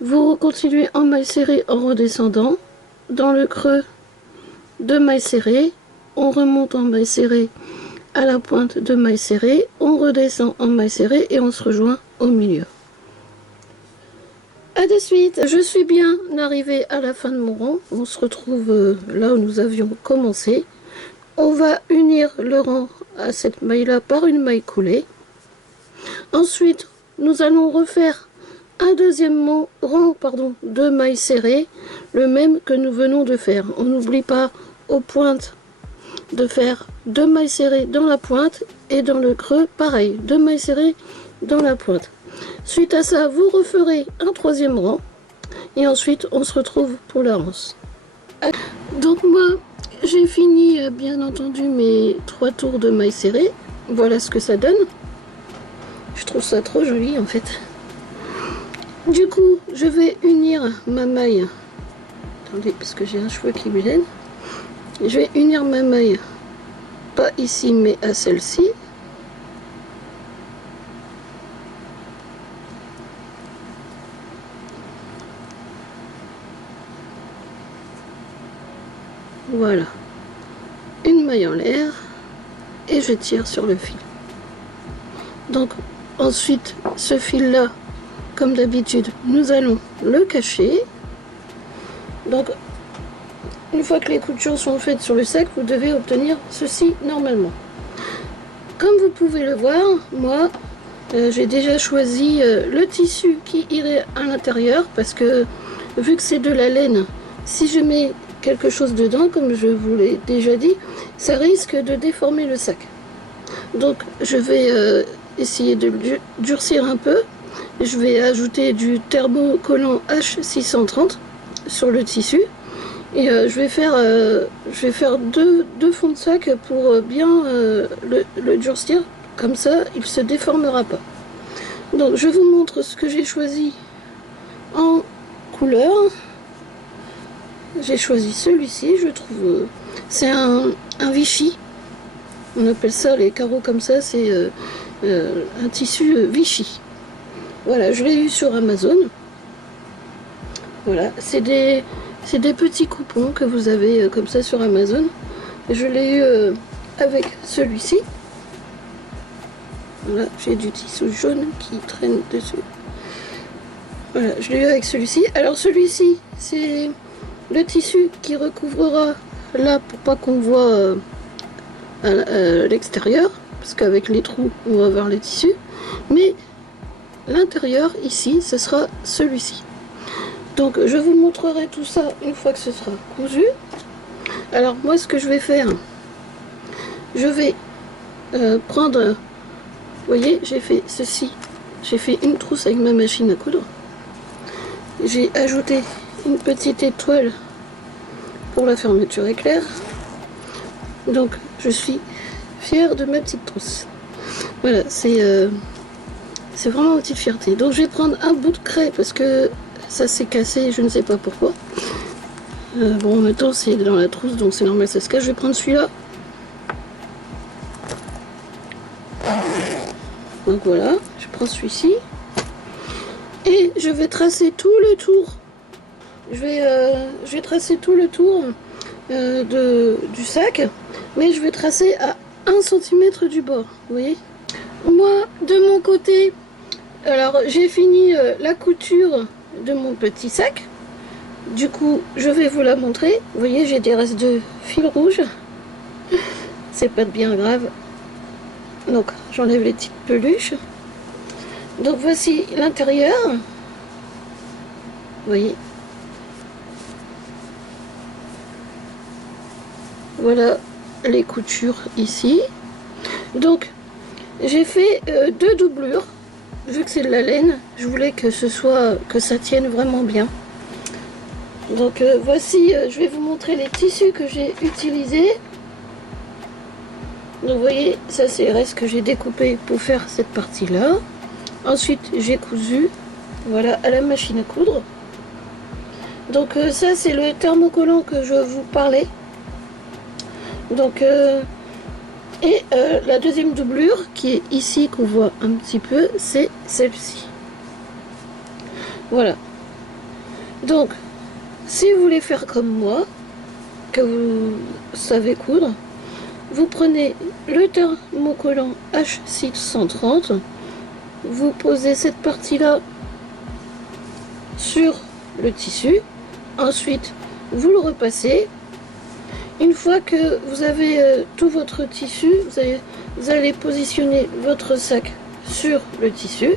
Vous continuez en maille serrée en redescendant. Dans le creux, 2 mailles serrées. On remonte en maille serrée à la pointe, 2 mailles serrées. On redescend en maille serrée et on se rejoint au milieu. A de suite. Je suis bien arrivée à la fin de mon rang. On se retrouve là où nous avions commencé. On va unir le rang à cette maille là par une maille coulée. Ensuite, nous allons refaire un deuxième rang de mailles serrées, le même que nous venons de faire. On n'oublie pas aux pointes de faire 2 mailles serrées dans la pointe et dans le creux, pareil, 2 mailles serrées dans la pointe. Suite à ça, vous referez un troisième rang et ensuite on se retrouve pour la ronce. Donc moi, j'ai fini bien entendu mes 3 tours de mailles serrées. Voilà ce que ça donne. Je trouve ça trop joli en fait. Du coup, je vais unir ma maille Attendez, parce que j'ai un cheveu qui me gêne. Je vais unir ma maille, pas ici, mais à celle-ci. Voilà. Une maille en l'air. Et je tire sur le fil. Donc, ensuite, ce fil-là, comme d'habitude, nous allons le cacher. Donc, une fois que les coutures sont faites sur le sac, vous devez obtenir ceci normalement. Comme vous pouvez le voir, moi, j'ai déjà choisi le tissu qui irait à l'intérieur parce que, vu que c'est de la laine, si je mets quelque chose dedans, comme je vous l'ai déjà dit, ça risque de déformer le sac. Donc, je vais essayer de le durcir un peu. Je vais ajouter du thermocollant H630 sur le tissu. Et je vais faire deux fonds de sac pour bien le durcir. Comme ça, il ne se déformera pas. Donc, je vous montre ce que j'ai choisi en couleur. J'ai choisi celui-ci, je trouve. C'est un Vichy. On appelle ça les carreaux comme ça, c'est un tissu Vichy. Voilà, je l'ai eu sur Amazon. Voilà, c'est des petits coupons que vous avez comme ça sur Amazon. Je l'ai eu avec celui-ci. Voilà, j'ai du tissu jaune qui traîne dessus. Voilà, je l'ai eu avec celui-ci. Alors celui-ci, c'est le tissu qui recouvrera là pour pas qu'on voit à l'extérieur, parce qu'avec les trous, on va voir les tissus. Mais l'intérieur, ici, ce sera celui-ci. Donc, je vous montrerai tout ça une fois que ce sera cousu. Alors, moi, ce que je vais faire, je vais prendre... Vous voyez, j'ai fait ceci. J'ai fait une trousse avec ma machine à coudre. J'ai ajouté une petite étoile pour la fermeture éclair. Donc, je suis fière de ma petite trousse. Voilà, c'est vraiment une petite fierté. Donc, je vais prendre un bout de craie parce que ça s'est cassé, je ne sais pas pourquoi. Bon, en même temps, c'est dans la trousse, donc c'est normal, ça se cache. Je vais prendre celui-là. Donc voilà, je prends celui-ci. Et je vais tracer tout le tour. Je vais tracer tout le tour du sac. Mais je vais tracer à 1 cm du bord. Vous voyez? Moi, de mon côté, alors j'ai fini la couture de mon petit sac. Du coup, je vais vous la montrer. Vous voyez, j'ai des restes de fil rouge. C'est pas bien grave. Donc, j'enlève les petites peluches. Donc, voici l'intérieur. Vous voyez. Voilà les coutures ici. Donc, j'ai fait 2 doublures. Vu que c'est de la laine, je voulais que ça tienne vraiment bien. Donc, voici, je vais vous montrer les tissus que j'ai utilisés. Donc vous voyez, ça c'est les restes que j'ai découpés pour faire cette partie-là. Ensuite, j'ai cousu, voilà, à la machine à coudre. Donc ça c'est le thermocollant que je vous parlais. Donc, la deuxième doublure qui est ici, qu'on voit un petit peu, c'est celle-ci. Voilà. Donc, si vous voulez faire comme moi, que vous savez coudre, vous prenez le thermocollant H630, vous posez cette partie-là sur le tissu, ensuite vous le repassez. Une fois que vous avez tout votre tissu, vous allez positionner votre sac sur le tissu,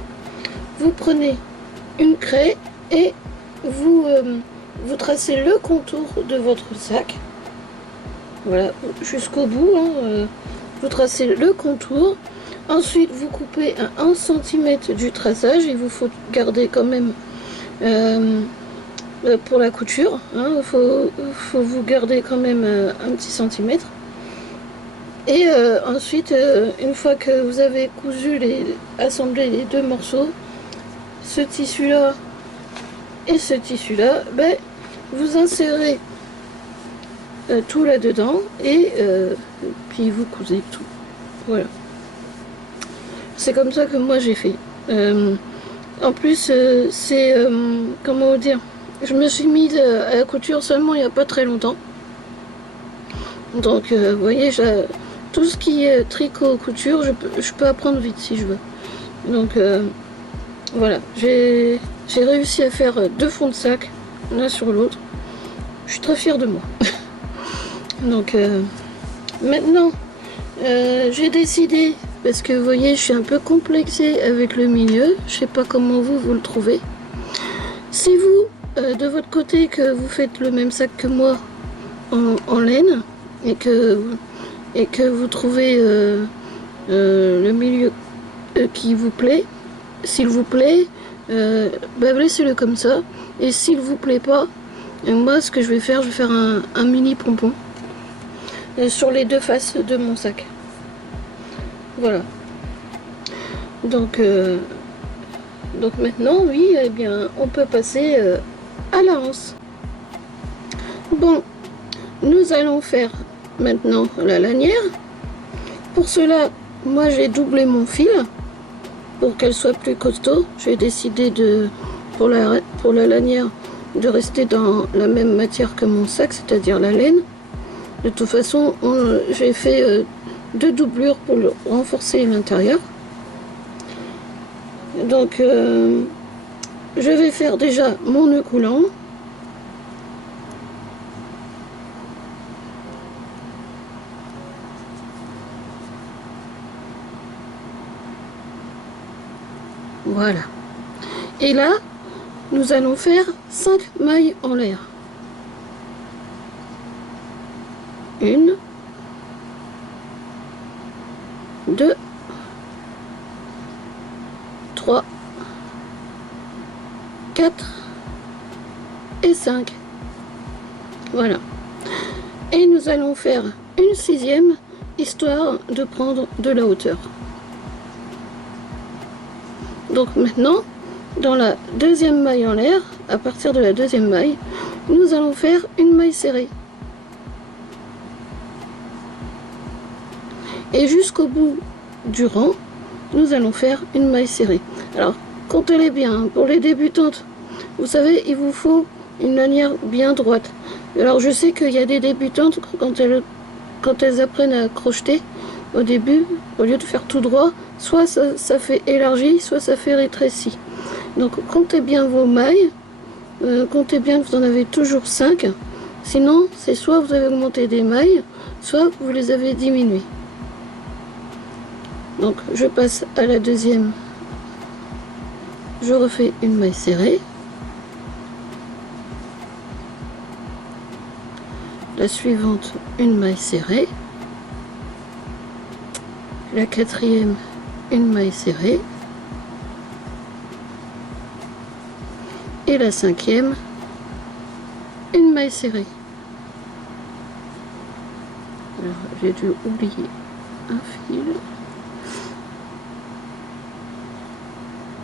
vous prenez une craie et vous tracez le contour de votre sac. Voilà, jusqu'au bout, hein, vous tracez le contour. Ensuite, vous coupez à 1 cm du traçage. Il vous faut garder quand même pour la couture. Hein, faut vous garder quand même un petit centimètre. Et ensuite, une fois que vous avez cousu, assemblé les deux morceaux, ce tissu-là et ce tissu-là, ben, vous insérez tout là-dedans et puis vous cousez tout. Voilà. C'est comme ça que moi j'ai fait. En plus, c'est... comment dire? Je me suis mise à la couture seulement il n'y a pas très longtemps. Donc, vous voyez, tout ce qui est tricot, couture, je peux apprendre vite si je veux. Donc, voilà. J'ai réussi à faire 2 fonds de sac, l'un sur l'autre. Je suis très fière de moi. Donc, maintenant, j'ai décidé, parce que vous voyez, je suis un peu complexée avec le milieu. Je sais pas comment vous le trouvez. Si vous, de votre côté, que vous faites le même sac que moi en laine, et que vous trouvez le milieu qui vous plaît, s'il vous plaît, laissez-le comme ça. Et s'il vous plaît pas, moi ce que je vais faire un mini pompon sur les 2 faces de mon sac. Voilà. Donc maintenant, oui, eh bien, on peut passer à la hanse. Bon, nous allons faire maintenant la lanière. Pour cela, moi j'ai doublé mon fil pour qu'elle soit plus costaud. J'ai décidé pour la lanière de rester dans la même matière que mon sac, c'est-à-dire la laine. De toute façon, j'ai fait 2 doublures pour renforcer l'intérieur. Donc, je vais faire déjà mon nœud coulant. Voilà. Et là, nous allons faire 5 mailles en l'air. 1, 2, 3, 4 et 5. Voilà. Et nous allons faire une 6e, histoire de prendre de la hauteur. Donc maintenant, dans la 2e maille en l'air, à partir de la 2e maille, nous allons faire une maille serrée. Et jusqu'au bout du rang, nous allons faire une maille serrée. Alors, comptez-les bien, pour les débutantes, vous savez, il vous faut une lanière bien droite. Alors, je sais qu'il y a des débutantes, quand elles apprennent à crocheter, au début, au lieu de faire tout droit, soit ça fait élargi, soit ça fait rétréci. Donc, comptez bien vos mailles, comptez bien que vous en avez toujours 5. Sinon, c'est soit vous avez augmenté des mailles, soit vous les avez diminuées. Donc je passe à la 2e, je refais une maille serrée, la suivante une maille serrée, la 4e une maille serrée et la 5e une maille serrée. Alors j'ai dû oublier un fil.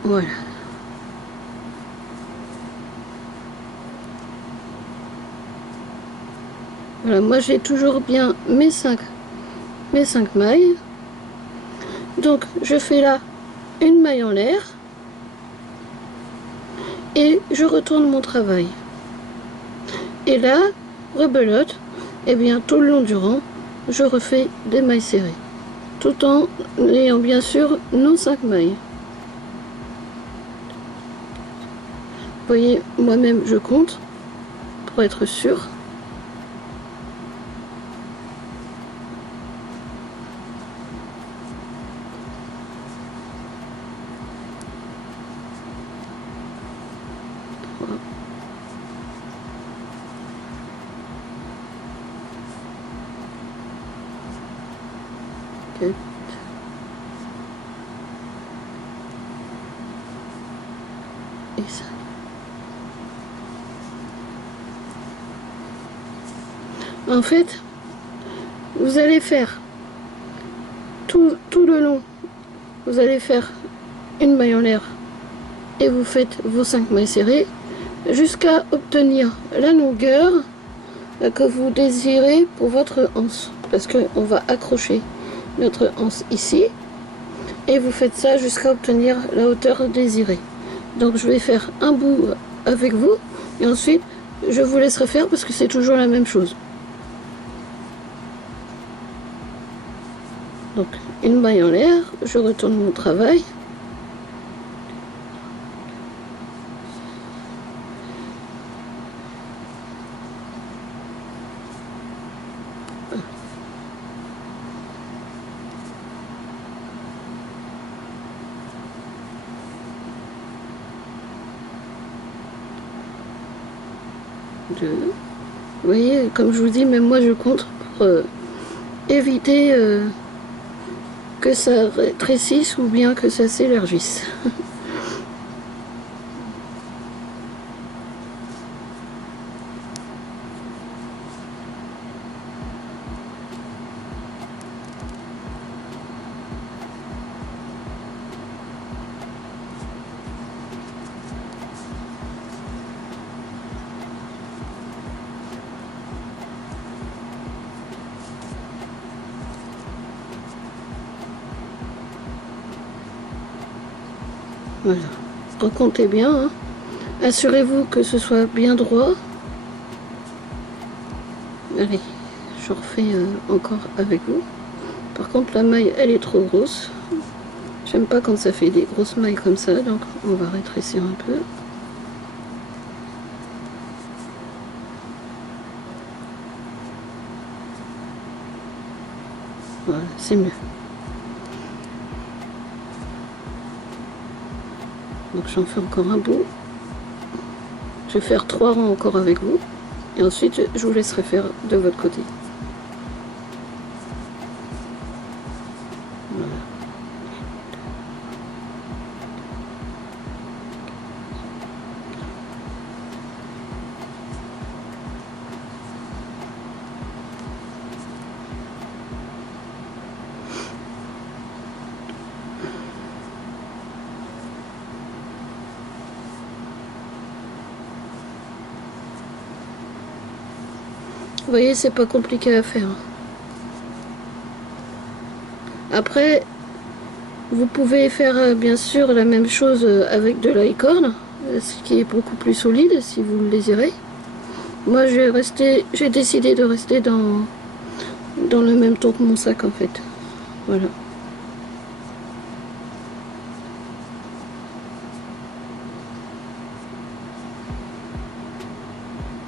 Voilà. Voilà, moi j'ai toujours bien mes 5 mailles. Donc je fais là une maille en l'air et je retourne mon travail. Et là, rebelote, et bien tout le long du rang, je refais des mailles serrées. Tout en ayant bien sûr nos 5 mailles. Vous voyez, moi-même je compte pour être sûr. Et ça. En fait, vous allez faire tout le long, vous allez faire une maille en l'air et vous faites vos 5 mailles serrées. jusqu'à obtenir la longueur que vous désirez pour votre anse. Parce qu'on va accrocher notre anse ici. Et vous faites ça jusqu'à obtenir la hauteur désirée. Donc je vais faire un bout avec vous. Et ensuite, je vous laisserai faire parce que c'est toujours la même chose. Donc, une maille en l'air. Je retourne mon travail. Vous voyez, comme je vous dis, même moi je compte pour éviter que ça rétrécisse ou bien que ça s'élargisse. Voilà. Recomptez bien. Hein. Assurez-vous que ce soit bien droit. Allez, je refais encore avec vous. Par contre, la maille, elle est trop grosse. J'aime pas quand ça fait des grosses mailles comme ça, donc on va rétrécir un peu. Voilà, c'est mieux. Donc j'en fais encore un bout. Je vais faire 3 rangs encore avec vous. Et ensuite, je vous laisserai faire de votre côté. Voilà. Vous voyez, c'est pas compliqué à faire. Après, vous pouvez faire bien sûr la même chose avec de l'aïcorn, ce qui est beaucoup plus solide si vous le désirez. Moi, j'ai décidé de rester dans le même ton que mon sac en fait. Voilà.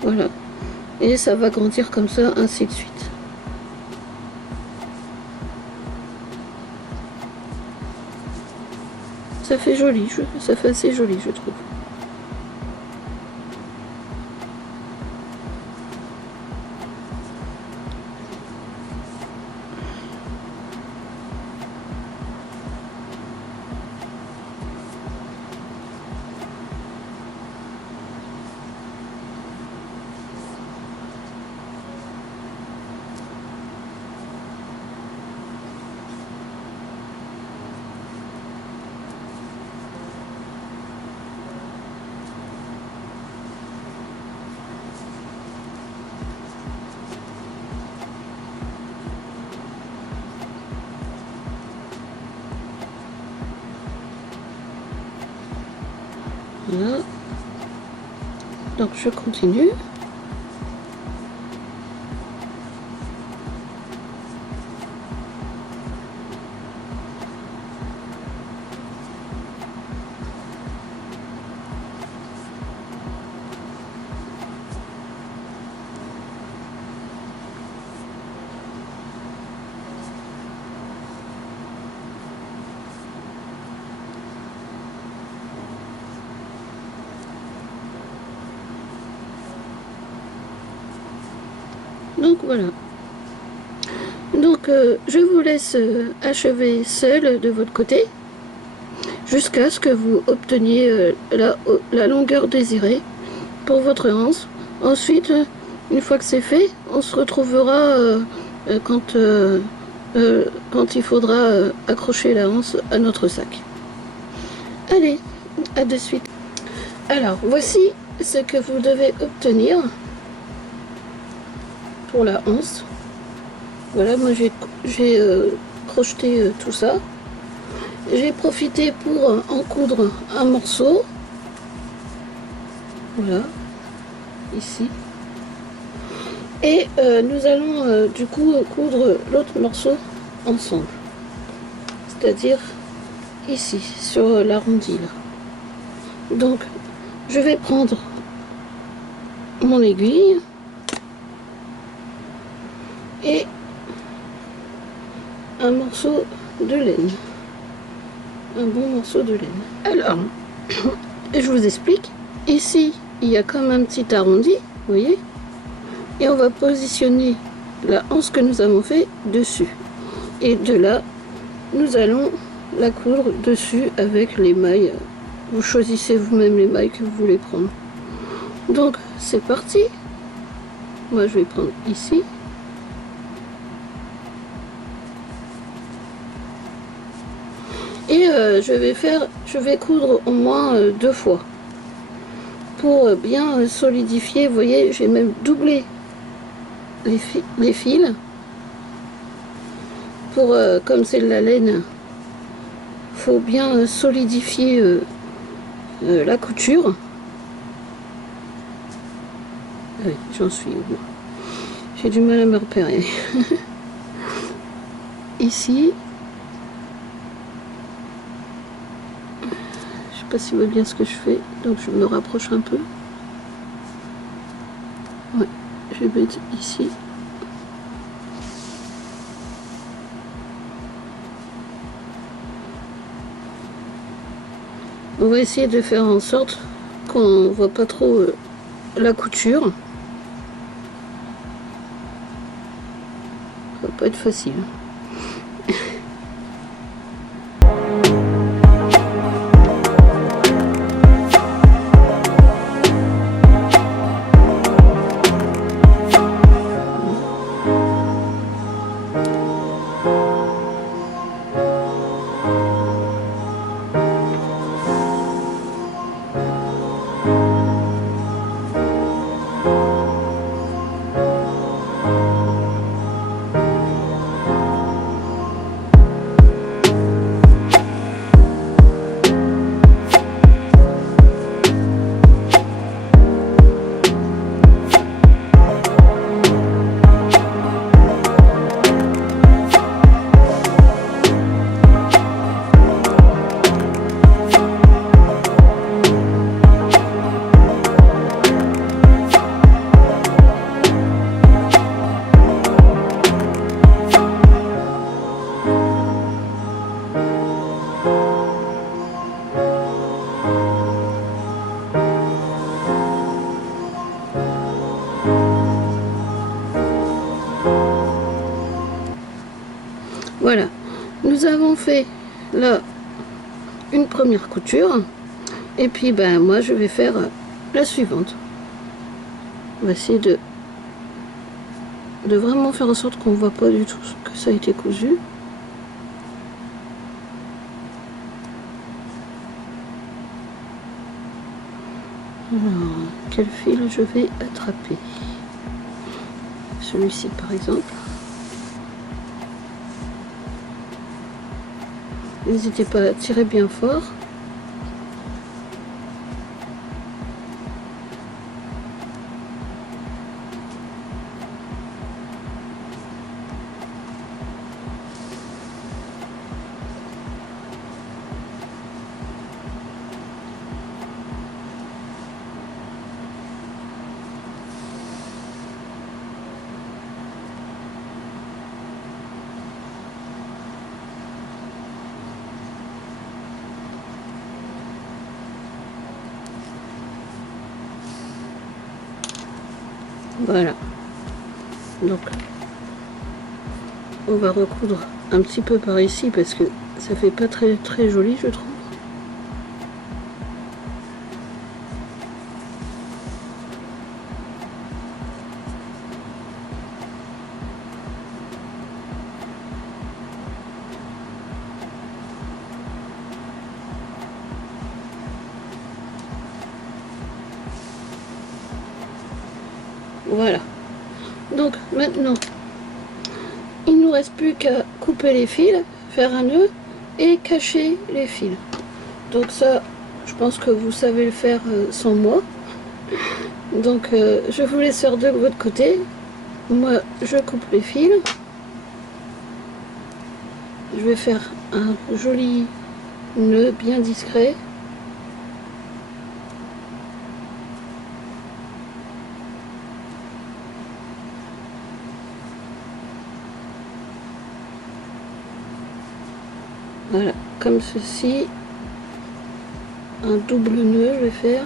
Voilà. Et ça va grandir comme ça, ainsi de suite. Ça fait joli, ça fait assez joli, je trouve. Voilà. Donc je continue. Donc voilà. Donc je vous laisse achever seul de votre côté jusqu'à ce que vous obteniez la longueur désirée pour votre anse. Ensuite, une fois que c'est fait, on se retrouvera quand il faudra accrocher la anse à notre sac. Allez, à de suite. Alors, voici ce que vous devez obtenir pour la anse. Voilà, moi j'ai crocheté tout ça. J'ai profité pour en coudre un morceau. Voilà, ici. Et nous allons du coup coudre l'autre morceau ensemble. C'est-à-dire ici, sur l'arrondi là. Donc, je vais prendre mon aiguille et un morceau de laine. Un bon morceau de laine. Alors, je vous explique. Ici, il y a comme un petit arrondi, vous voyez? Et on va positionner la anse que nous avons fait dessus. Et de là, nous allons la coudre dessus avec les mailles. Vous choisissez vous-même les mailles que vous voulez prendre. Donc, c'est parti. Moi, je vais prendre ici. Et je vais coudre au moins 2 fois. Pour bien solidifier, vous voyez, j'ai même doublé les fils. Pour, comme c'est de la laine, faut bien solidifier la couture. Oui, j'en suis où? J'ai du mal à me repérer. Ici. Je sais pas si vous voyez bien ce que je fais, donc je me rapproche un peu. Ouais, je vais mettre ici. On va essayer de faire en sorte qu'on ne voit pas trop la couture. Ça va pas être facile. Voilà, nous avons fait là une première couture et puis ben moi je vais faire la suivante. On va essayer de vraiment faire en sorte qu'on ne voit pas du tout que ça a été cousu. Alors, quel fil je vais attraper? Celui-ci par exemple. N'hésitez pas à tirer bien fort. Voilà, donc on va recoudre un petit peu par ici parce que ça fait pas très joli je trouve. Voilà. Donc maintenant, il ne nous reste plus qu'à couper les fils, faire un nœud et cacher les fils. Donc ça, je pense que vous savez le faire sans moi. Donc je vous laisse faire de votre côté. Moi, je coupe les fils. Je vais faire un joli nœud bien discret. Voilà, comme ceci. Un double nœud, je vais faire.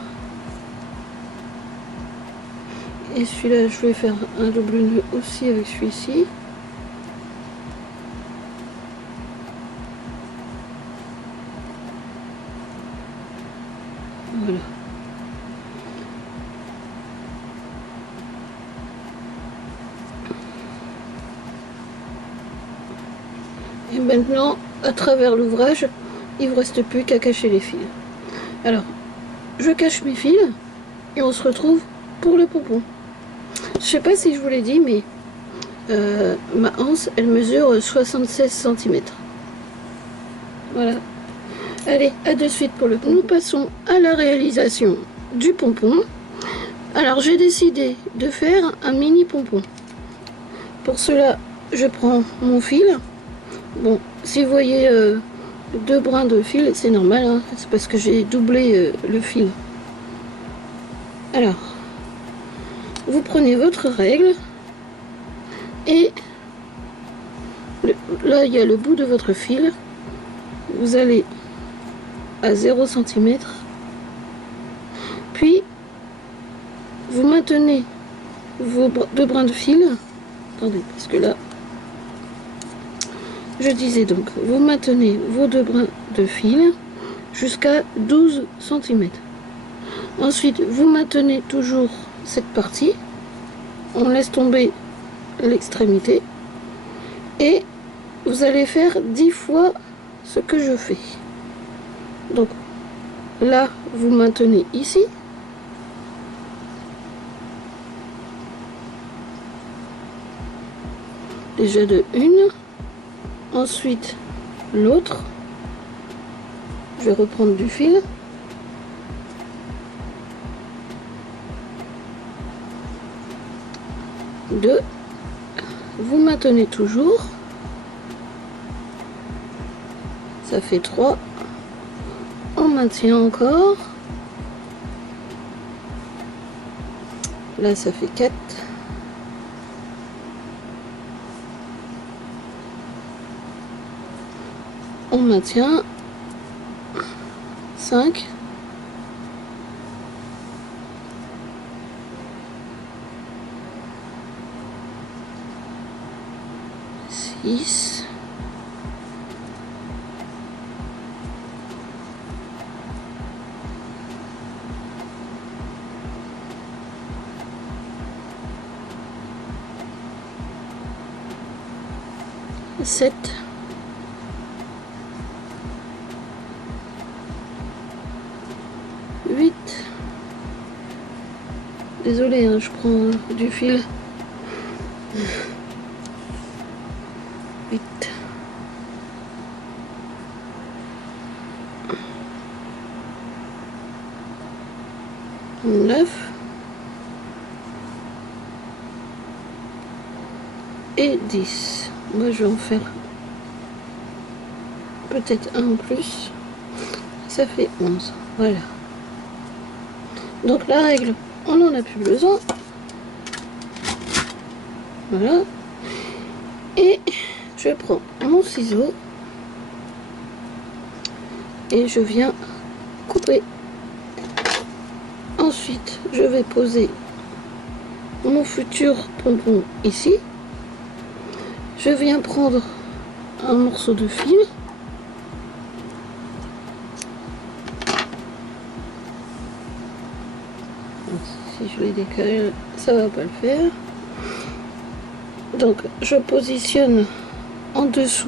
Et celui-là, je vais faire un double nœud aussi avec celui-ci. Voilà. Et maintenant, à travers l'ouvrage, il ne vous reste plus qu'à cacher les fils. Alors, je cache mes fils et on se retrouve pour le pompon. Je sais pas si je vous l'ai dit, mais ma anse, elle mesure 76 cm. Voilà. Allez, à de suite pour le pompon. Nous passons à la réalisation du pompon. Alors, j'ai décidé de faire un mini pompon. Pour cela, je prends mon fil. Bon, si vous voyez 2 brins de fil, c'est normal, hein, c'est parce que j'ai doublé le fil. Alors, vous prenez votre règle et là, il y a le bout de votre fil. Vous allez à 0 cm, puis vous maintenez vos 2 brins de fil. Attendez, parce que là, je disais donc, vous maintenez vos 2 brins de fil jusqu'à 12 cm. Ensuite, vous maintenez toujours cette partie. On laisse tomber l'extrémité. Et vous allez faire 10 fois ce que je fais. Donc, là, vous maintenez ici. Déjà de une. Ensuite, l'autre. Je vais reprendre du fil. Deux. Vous maintenez toujours. Ça fait 3. On maintient encore. Là, ça fait 4. On maintient. 5. 6. 7. 8. Désolée, hein, je prends du fil. 8. 9. Et 10. Moi, je vais en faire peut-être un en plus. Ça fait 11. Voilà. Donc la règle, on n'en a plus besoin. Voilà. Et je prends mon ciseau et je viens couper. Ensuite, je vais poser mon futur pompon ici. Je viens prendre un morceau de fil. Si je les décale, ça va pas le faire. Donc, je positionne en dessous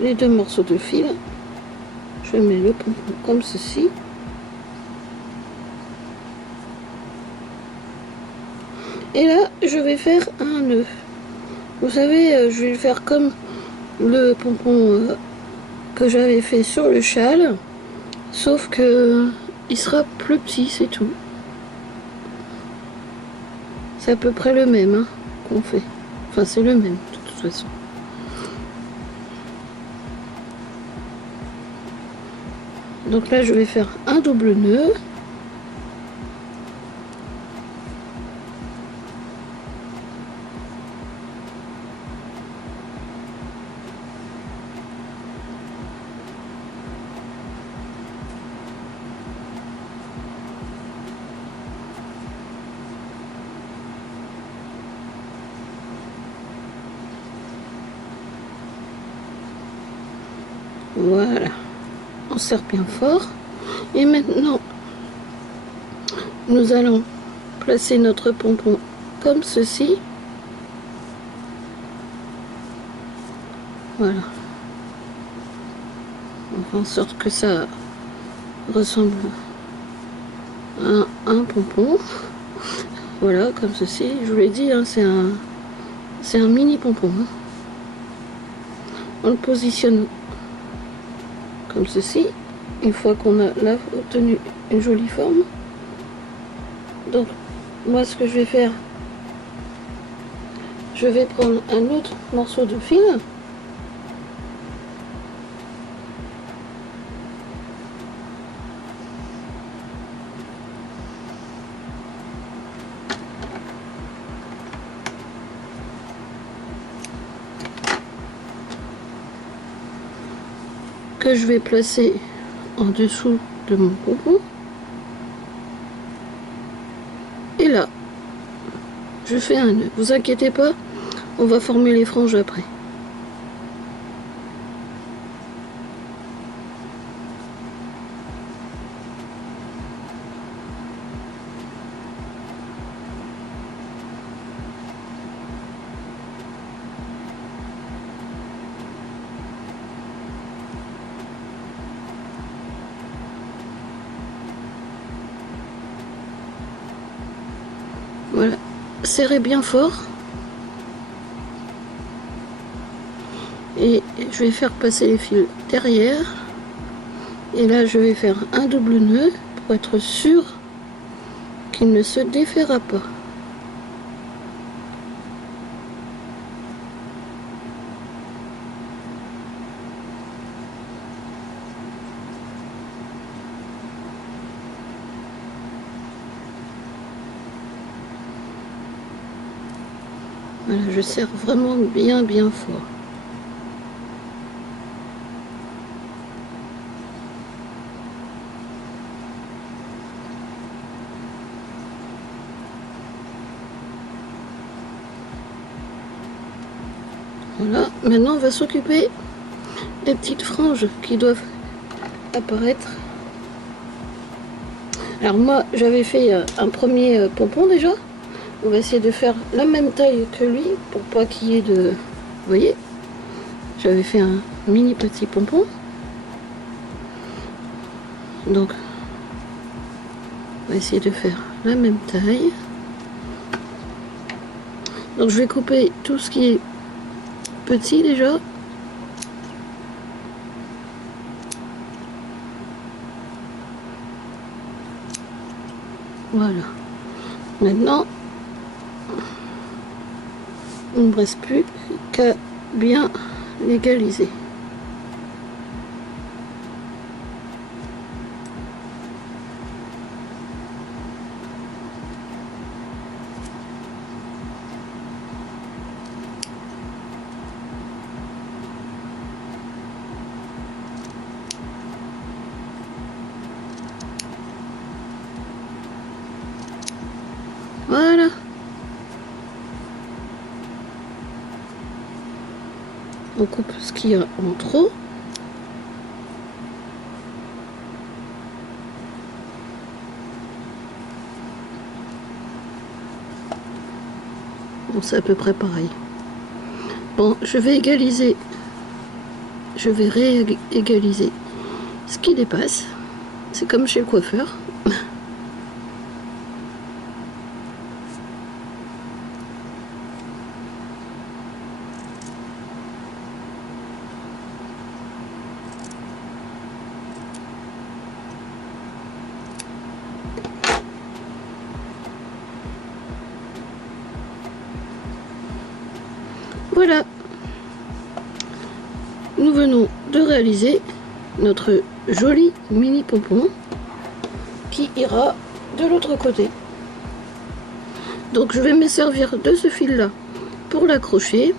les 2 morceaux de fil. Je mets le pompon comme ceci. Et là, je vais faire un nœud. Vous savez, je vais le faire comme le pompon que j'avais fait sur le châle, sauf que il sera plus petit, c'est tout. C'est à peu près le même hein, qu'on fait. Enfin, c'est le même de toute façon. Donc là, je vais faire un double nœud. Voilà, on serre bien fort. Et maintenant, nous allons placer notre pompon comme ceci. Voilà. On fait en sorte que ça ressemble à un pompon. Voilà, comme ceci. Je vous l'ai dit, hein, c'est un mini pompon. Hein. On le positionne comme ceci. Une fois qu'on a là obtenu une jolie forme. Donc, moi, ce que je vais faire, je vais prendre un autre morceau de fil. Que je vais placer en dessous de mon pompon. Et là, je fais un nœud. Vous inquiétez pas, on va former les franges après. Voilà, serrez bien fort. Et je vais faire passer les fils derrière. Et là, je vais faire un double nœud pour être sûr qu'il ne se défera pas. Voilà, je serre vraiment bien fort. Voilà, maintenant on va s'occuper des petites franges qui doivent apparaître. Alors moi j'avais fait un premier pompon déjà. On va essayer de faire la même taille que lui pour pas qu'il y ait de... Vous voyez, j'avais fait un mini petit pompon. Donc on va essayer de faire la même taille. Donc je vais couper tout ce qui est petit déjà. Voilà. Maintenant, il ne me reste plus qu'à bien l'égaliser. Voilà. On coupe ce qu'il y a en trop. Bon, c'est à peu près pareil. Bon, je vais égaliser. Je vais réégaliser ce qui dépasse. C'est comme chez le coiffeur. Voilà, nous venons de réaliser notre joli mini pompon qui ira de l'autre côté. Donc je vais me servir de ce fil là pour l'accrocher.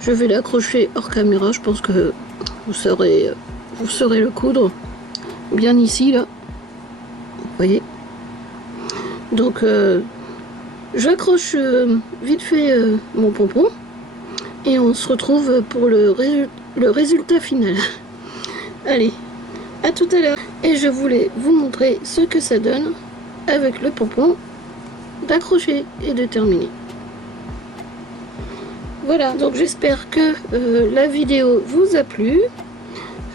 Je vais l'accrocher hors caméra, je pense que vous saurez le coudre bien ici là, vous voyez. Donc j'accroche vite fait mon pompon et on se retrouve pour le résultat final. Allez, à tout à l'heure. Et je voulais vous montrer ce que ça donne avec le pompon d'accrocher et de terminer. Voilà, donc j'espère que la vidéo vous a plu,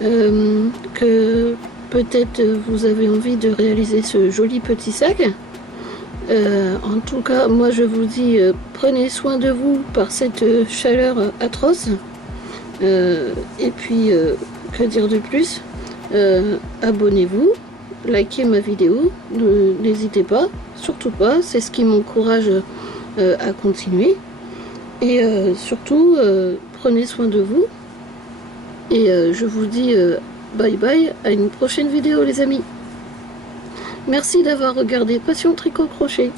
que peut-être vous avez envie de réaliser ce joli petit sac. En tout cas, moi je vous dis, prenez soin de vous par cette chaleur atroce. Et puis, que dire de plus, abonnez-vous, likez ma vidéo, n'hésitez pas, surtout pas, c'est ce qui m'encourage à continuer. Et surtout, prenez soin de vous. Et je vous dis bye bye, à une prochaine vidéo les amis. Merci d'avoir regardé Passion Tricot Crochet.